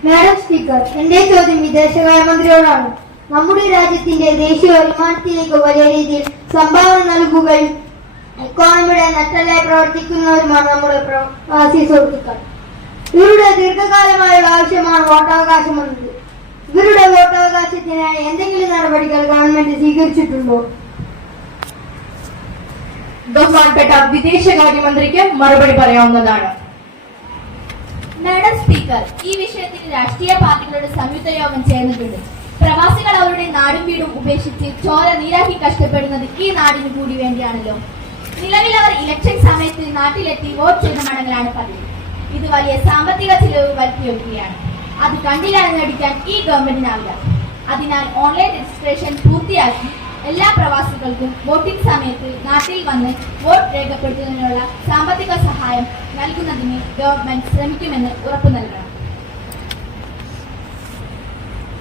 മാഡം സ്പീക്കർ, എന്റെ ചോദ്യം വിദേശകാര്യമന്ത്രിയോടാണ്. നമ്മുടെ രാജ്യത്തിന്റെ ദേശീയ വരുമാനത്തിലേക്ക് വലിയ രീതിയിൽ സംഭാവന നൽകുകയും എക്കോണമിയുടെ നട്ടലായി പ്രവർത്തിക്കുന്നവരുമാണ് നമ്മുടെ പ്രവാസി സുഹൃത്തുക്കൾ. ഇവരുടെ ദീർഘകാലമായുള്ള ആവശ്യമാണ് വോട്ടവകാശം എന്നത്. ഇവരുടെ വോട്ടവകാശത്തിനായി എന്തെങ്കിലും നടപടികൾ ഗവൺമെന്റ് സ്വീകരിച്ചിട്ടുണ്ടോ? ബഹുമാനപ്പെട്ട വിദേശകാര്യമന്ത്രിക്ക് മറുപടി പറയാവുന്നതാണ്. മാഡം സ്പീക്കർ, ഈ വിഷയത്തിൽ രാഷ്ട്രീയ പാർട്ടികളുടെ സംയുക്ത യോഗം ചേർന്നിട്ടുണ്ട്. പ്രവാസികൾ അവരുടെ നാടും വീടും ഉപേക്ഷിച്ച് ചോര നീരാക്കി കഷ്ടപ്പെടുന്നത് ഈ നാടിനു കൂടി വേണ്ടിയാണല്ലോ. നിലവിൽ അവർ ഇലക്ഷൻ സമയത്ത് നാട്ടിലെത്തി വോട്ട് ചെയ്ത് മടങ്ങലാണ് പതിവ്. ഇത് വലിയ സാമ്പത്തിക ചിലവ് വരുത്തിയൊക്കെയാണ്. അത് കണ്ടില്ല എന്ന് നടിക്കാൻ ഈ ഗവൺമെന്റിനാവില്ല. അതിനാൽ ഓൺലൈൻ രജിസ്ട്രേഷൻ പൂർത്തിയാക്കി എല്ലാ പ്രവാസികൾക്കും വോട്ടിംഗ് സമയത്ത് നാട്ടിൽ വന്ന് വോട്ട് രേഖപ്പെടുത്തുന്നതിനുള്ള സാമ്പത്തിക സഹായം നൽകുന്നതിന് ഗവൺമെന്റ് ശ്രമിക്കുമെന്ന് ഉറപ്പു നൽകണം.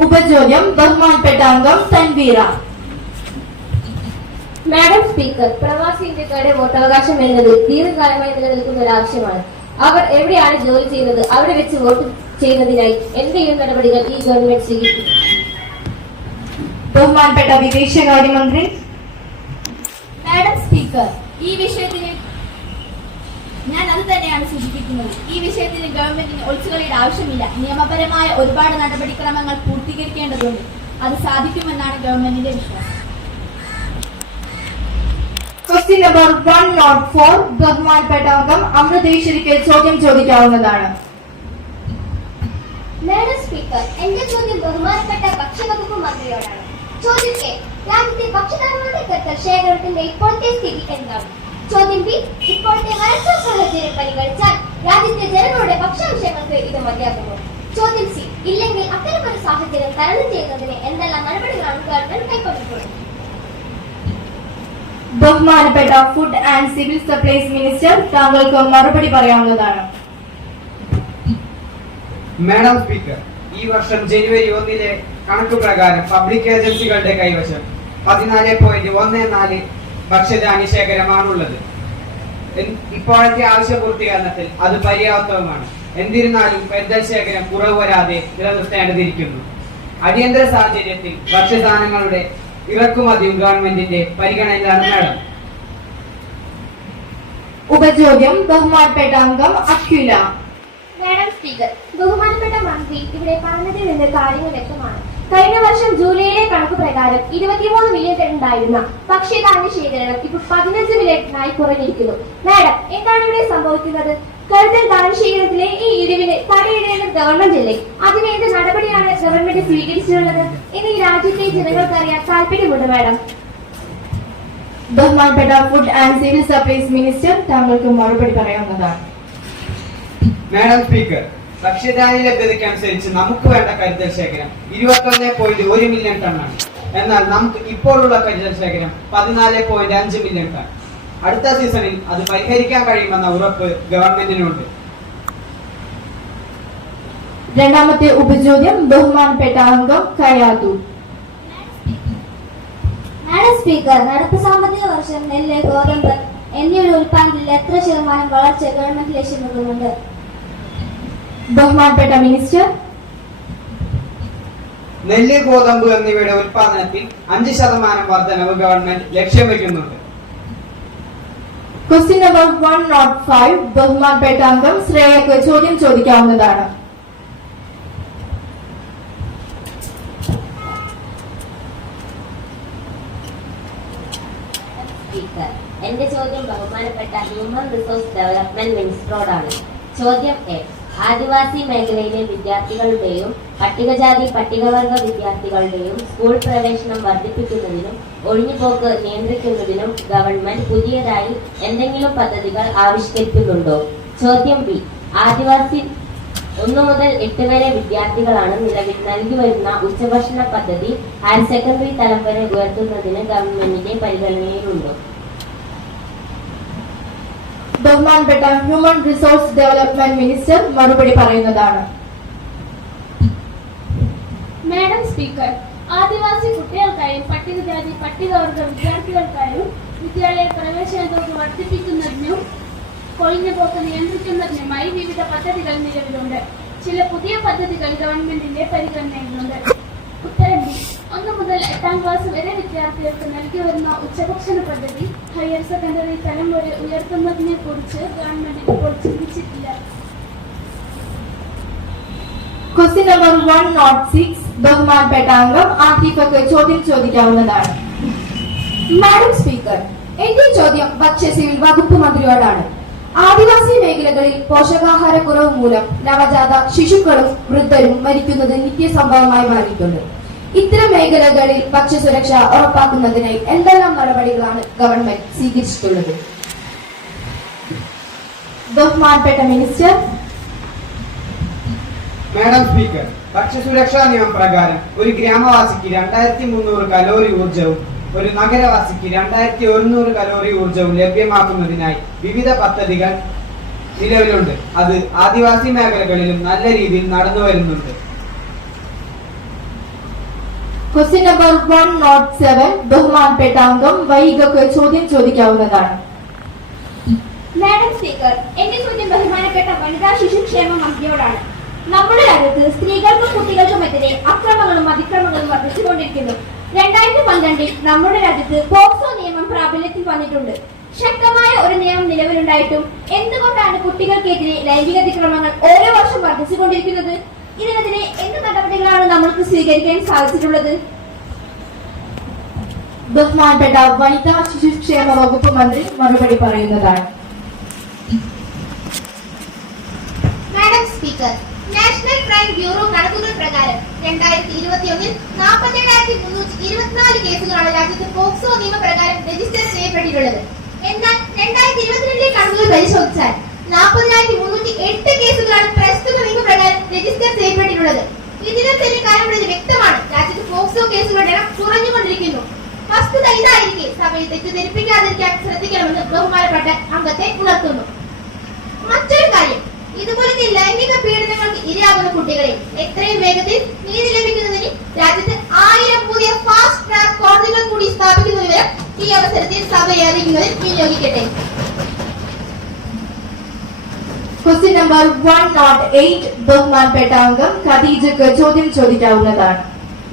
ഉപചോദ്യം ബഹുമാനപ്പെട്ട അംഗം തൻവീറ. മാഡം സ്പീക്കർ, പ്രവാസി ഇന്ത്യക്കാരുടെ വോട്ടവകാശം എന്നത് ദീർഘകാലമായി നിലനിൽക്കുന്ന ഒരു ആവശ്യമാണ്. അവർ എവിടെയാണ് ജോലി ചെയ്യുന്നത് അവിടെ വെച്ച് വോട്ട് ചെയ്യുന്നതിനായി എന്തെങ്കിലും നടപടികൾ ഈ ഗവൺമെന്റ് സ്വീകരിക്കും? ബഹുമാനപ്പെട്ട വിദേശകാര്യമന്ത്രി. മാഡം സ്പീക്കർ, ഈ വിഷയത്തിന് ഞാൻ അത് തന്നെയാണ് സൂചിപ്പിക്കുന്നത്. ഈ വിഷയത്തിന് ഗവൺമെന്റിന് ഒളിച്ചുകളിയുടെ ആവശ്യമില്ല. നിയമപരമായ ഒരുപാട് നടപടിക്രമങ്ങൾ പൂർത്തീകരിക്കേണ്ടതുണ്ട്. അത് സാധിക്കുമെന്നാണ് ഗവൺമെന്റിന്റെ വിശ്വാസം. ക്വസ്റ്റ്യൻ നമ്പർ 104 ബഹുമാനപ്പെട്ട അംഗം അമൃതേശ്വരിക്ക് ചോദ്യം ചോദിക്കാവുന്നതാണ്. മാഡം സ്പീക്കർ, എന്റെ ചോദ്യം ബഹുമാനപ്പെട്ട ഭക്ഷ്യവകുപ്പ് മന്ത്രിയോടാണ്. ചോദ്യം എ, രാജ്യത്തെ ഭക്ഷ്യധാന്യങ്ങളുടെ കരുതൽ ശേഖരത്തിന്റെ ഇപ്പോഴത്തെ സ്ഥിതി എന്താണ്? ചോദ്യം ബി, ഇപ്പോഴത്തെ വരൾച്ച സാഹചര്യം പരിഗണിച്ചാൽ രാജ്യത്തെ ജനങ്ങളുടെ ഭക്ഷ്യാവശ്യങ്ങൾക്ക് ഇത് മതിയാകുമോ? ചോദ്യം സി, ഇല്ലെങ്കിൽ അത്തരമൊരു സാഹചര്യം തരണം ചെയ്യുന്നതിന് എന്തെല്ലാം നടപടികളാണ് ഗവൺമെന്റ് കൈക്കൊണ്ടിട്ടുള്ളത്? ബഹുമാനപ്പെട്ട food and civil supplies minister, താങ്കൾക്ക് മറുപടി പറയാവുന്നതാണ്. മാഡം സ്പീക്കർ, ഈ വർഷം ജനുവരി 1 കണക്ക് പ്രകാരം പബ്ലിക് ഏജൻസികളുടെ കൈവശം 14.14 ഭക്ഷ്യധാന്യ ശേഖരമാണുള്ളത്. ഇപ്പോഴത്തെ ആവശ്യ പൂർത്തീകരണത്തിൽ അത് പര്യാപ്തവുമാണ്. എന്നിരുന്നാലും കരുതൽ ശേഖരം കുറവ് വരാതെ നിലനിർത്തേണ്ടതിരിക്കുന്നു. അടിയന്തര സാഹചര്യത്തിൽ ഭക്ഷ്യധാന്യങ്ങളുടെ ഇറക്കുമതിയും ഗവൺമെന്റിന്റെ പരിഗണനയിലാണ് മാഡം. ഉപചോദ്യം ബഹുമാനപ്പെട്ട അംഗം അഖില. മാഡം സ്പീക്കർ, ബഹുമാനപ്പെട്ട മന്ത്രി ഇവിടെ പറഞ്ഞതിൽ നിന്ന് കാര്യങ്ങൾ വ്യക്തമാണ്. കഴിഞ്ഞ വർഷം ജൂലൈയിലെ കണക്ക് പ്രകാരം 23 മില്യൺ ടൺ ഉണ്ടായിരുന്ന ഭക്ഷ്യധാന്യ ശേഖരണം ഇപ്പോൾ 15 മില്യൺ ടണ്ണായി കുറഞ്ഞിരിക്കുന്നു. മാഡം, എന്താണ് ഇവിടെ സംഭവിക്കുന്നത്? കരുതൽ ധാന്യശേഖരത്തിലെ ഈ ഇടിവിന് തടയിടേണ്ട ഗവൺമെന്റ് അല്ലേ? അതിന് എന്ത് നടപടിയാണ് ഗവൺമെന്റ് സ്വീകരിച്ചിട്ടുള്ളത് എന്ന് ഈ രാജ്യത്തെ ജനങ്ങൾക്ക് അറിയാൻ താല്പര്യമുണ്ട് മാഡം. ബഹുമാനപ്പെട്ട food and civil supplies minister, താങ്കൾക്ക് മറുപടി പറയാവുന്നതാണ്. മാഡം സ്പീക്കർ, ഭക്ഷ്യധാന്യ ലഭ്യതയ്ക്കനുസരിച്ച് നമുക്ക് വേണ്ട കരുതൽ ശേഖരം 21.1 മില്യൺ ടണ്ണാണ്. എന്നാൽ നമുക്ക് ഇപ്പോഴുള്ള കരുതൽ ശേഖരം 14.5 മില്യൺ ടൺ. അടുത്ത സീസണിൽ അത് പരിഹരിക്കാൻ കഴിയുമെന്ന ഉറപ്പ് ഗവൺമെന്റിനുണ്ട്. രണ്ടാമത്തെ ഉപചോദ്യം ബഹുമാനപ്പെട്ട അംഗം കയാതു. മാഡം സ്പീക്കർ, നടപ്പ് സാമ്പത്തിക വർഷം നെല്ല്, ഗോതമ്പ് എന്നിവയുടെ ഉൽപാദനത്തിൽ എത്ര ശതമാനം വളർച്ച ഗവൺമെന്റ് ലക്ഷ്യമിടുന്നുണ്ട്? ബഹുമാനപ്പെട്ട മിനിസ്റ്റർ. നെല്ല്, ഗോതമ്പ് എന്നിവയുടെ ഉൽപാദനത്തിൽ 5% വർധനവ് ഗവൺമെന്റ് ലക്ഷ്യം വയ്ക്കുന്നുണ്ട്. ക്വസ്റ്റ്യൻ നമ്പർ 105 ബഹുമാനപ്പെട്ട അംഗം ശ്രേയക്ക് ചോദ്യം ചോദിക്കാവുന്നതാണ്. സ്പീക്കർ, എന്റെ ചോദ്യം ബഹുമാനപ്പെട്ട ഹ്യൂമൻ റിസോഴ്സ് ഡെവലപ്മെന്റ് മിനിസ്റ്ററോടാണ്. ചോദ്യം എ, ആദിവാസി മേഖലയിലെ വിദ്യാർത്ഥികളുടെയും പട്ടികജാതി പട്ടികവർഗ വിദ്യാർത്ഥികളുടെയും സ്കൂൾ പ്രവേശനം വർദ്ധിപ്പിക്കുന്നതിനും ഒഴിഞ്ഞുപോക്ക് നിയന്ത്രിക്കുന്നതിനും ഗവൺമെന്റ് പുതിയതായി എന്തെങ്കിലും പദ്ധതികൾ ആവിഷ്കരിക്കുന്നുണ്ടോ? ചോദ്യം ബി, ആദിവാസി 1 മുതൽ 8 വരെ വിദ്യാർത്ഥികളാണ് നിലവിൽ നൽകി വരുന്ന ഉച്ചഭക്ഷണ പദ്ധതി ഹയർ സെക്കൻഡറി തലം വരെ ഉയർത്തുന്നതിന് ഗവൺമെന്റിന്റെ പരിഗണനയിലുണ്ടോ? ബഹുമാനപ്പെട്ട ഹ്യൂമൻ റിസോഴ്സ് ഡെവലപ്മെന്റ് മിനിസ്റ്റർ മറുപടി പറയുന്നതാണ്. മാഡം സ്പീക്കർ, ആദിവാസി കുട്ടികൾക്കായും പട്ടികജാതി പട്ടികവർഗ വിദ്യാർത്ഥികൾക്കായും വിദ്യാലയ പ്രവേശന തോത് വർദ്ധിപ്പിക്കുന്നതിനും കൊഴിഞ്ഞുപോക്ക് നിയന്ത്രിക്കുന്നതിനുമായി വിവിധ പദ്ധതികൾ നിലവിലുണ്ട്. ചില പുതിയ പദ്ധതികൾ ഗവൺമെന്റിന്റെ പരിഗണനയിലുണ്ട്. ഉത്തരം ബി, 1 മുതൽ 8ാം ക്ലാസ് വരെ വിദ്യാർത്ഥികൾക്ക് നൽകി വരുന്ന ഉച്ചഭക്ഷണ പദ്ധതി ഹയർ സെക്കൻഡറി തലം വരെ ഉയർത്തുന്നതിനെ കുറിച്ച് ഗവൺമെന്റ് ഇപ്പോൾ ചിന്തിച്ചിട്ടില്ല. ക്വസ്റ്റ്യൻ നമ്പർ 106 ബഹുമാനപ്പെട്ട അംഗം ആതിഫക്ക് ചോദ്യം ചോദിക്കാവുന്നതാണ്. മാഡം സ്പീക്കർ, എന്റെ ചോദ്യം ഭക്ഷ്യ സിവിൽ വകുപ്പ് മന്ത്രിയോടാണ്. ആദിവാസി മേഖലകളിൽ പോഷകാഹാരക്കുറവ് മൂലം നവജാത ശിശുക്കളും വൃദ്ധരും മരിക്കുന്നത് നിത്യസംഭവമായി മാറിയിട്ടുണ്ട്. ഇത്തരം മേഖലകളിൽ ഭക്ഷ്യസുരക്ഷ ഉറപ്പാക്കുന്നതിനായി എന്തെല്ലാം നടപടികളാണ് ഗവൺമെന്റ് സ്വീകരിച്ചിട്ടുള്ളത്? ബഹുമാനപ്പെട്ട മിനിസ്റ്റർ. മാഡം സ്പീക്കർ, ഭക്ഷ്യസുരക്ഷാ നിയമം പ്രകാരം ഒരു ഗ്രാമവാസിക്ക് 2300 കലോറി ഊർജവും ഒരു നഗരവാസിക്ക് 2100 കലോറി ഊർജവും ലഭ്യമാക്കുന്നതിനായി വിവിധ പദ്ധതികൾ നിലവിലുണ്ട്. അത് ആദിവാസി മേഖലകളിലും നല്ല രീതിയിൽ നടന്നു വരുന്നുണ്ട്. ക്വസ്റ്റ്യൻ നമ്പർ 107 ബഹുമാനപ്പെട്ട അംഗം വൈഗക്ക് ചോദ്യം ചോദിക്കാവുന്നതാണ്. മാഡം സ്പീക്കർ, എന്റെ ചോദ്യം ബഹുമാനപ്പെട്ട വനിതാ ശിശുക്ഷേമ മന്ത്രിയോടാണ്. നമ്മുടെ രാജ്യത്ത് സ്ത്രീകൾക്കും കുട്ടികൾക്കുമെതിരെ അക്രമങ്ങളും അതിക്രമങ്ങളും വർദ്ധിച്ചുകൊണ്ടിരിക്കുന്നു. 2012 നമ്മുടെ രാജ്യത്ത് പോക്സോ നിയമം പ്രാബല്യത്തിൽ വന്നിട്ടുണ്ട്. ശക്തമായ ഒരു നിയമം നിലവിലുണ്ടായിട്ടും എന്തുകൊണ്ടാണ് കുട്ടികൾക്കെതിരെ ലൈംഗിക അതിക്രമങ്ങൾ ഓരോ വർഷം വർദ്ധിച്ചുകൊണ്ടിരിക്കുന്നത്? ഇതിനെതിരെ എന്ത് നടപടികളാണ് നമ്മൾക്ക് സ്വീകരിക്കാൻ സാധിച്ചിട്ടുള്ളത്? ബഹുമാനപ്പെട്ട വനിതാ ശിശുക്ഷേമ വകുപ്പ് മന്ത്രി മറുപടി പറയുന്നതാണ്. Madam speaker, national crime bureau കണക്കുകൾ പ്രകാരം 2021 47,324 കേസുകളാണ് രാജ്യത്ത് പോക്സോ നിയമപ്രകാരം രജിസ്റ്റർ ചെയ്യപ്പെട്ടിട്ടുള്ളത്. എന്നാൽ 2022 കണക്കുകൾ പരിശോധിച്ചാൽ 40,308 കേസുകളാണ് പ്രസ്തുത നിയമപ്രകാരം രജിസ്റ്റർ ചെയ്യപ്പെട്ടിട്ടുള്ളത്. ഇതിനൊക്കെ തന്നെ കാരണമുള്ളത് വ്യക്തമാണ്. രാജ്യത്ത് പോക്സോ കേസുകളുടെ എണ്ണം കുറഞ്ഞുകൊണ്ടിരിക്കുന്നു. വസ്തുത ഇതായിരിക്കെ സഭയിൽ തെറ്റിദ്ധരിപ്പിക്കാതിരിക്കാൻ ശ്രദ്ധിക്കണമെന്ന് ബഹുമാനപ്പെട്ട അംഗത്തെ ഉണർത്തുന്നു. മറ്റൊരു കാര്യം, ഇതുപോലത്തെ ലൈംഗിക പീഡനങ്ങൾക്ക് ഇരയാകുന്ന കുട്ടികളെ എത്രയും വേഗത്തിൽ നീതി ലഭിക്കുന്നതിന് രാജ്യത്ത് 1000 പുതിയ ഫാസ്റ്റ് ട്രാക്ക് കോടതികൾ കൂടി സ്ഥാപിക്കുന്ന വിവരം ഈ അവസരത്തിൽ സഭയെ അറിയിക്കുന്നതിൽ വിനിയോഗിക്കട്ടെ. ക്വസ്റ്റ്യൻ നമ്പർ 108 ബഹുമാനപ്പെട്ട അംഗം ഖദീജക്ക് ചോദ്യം ചോദിക്കാവുന്നതാണ്.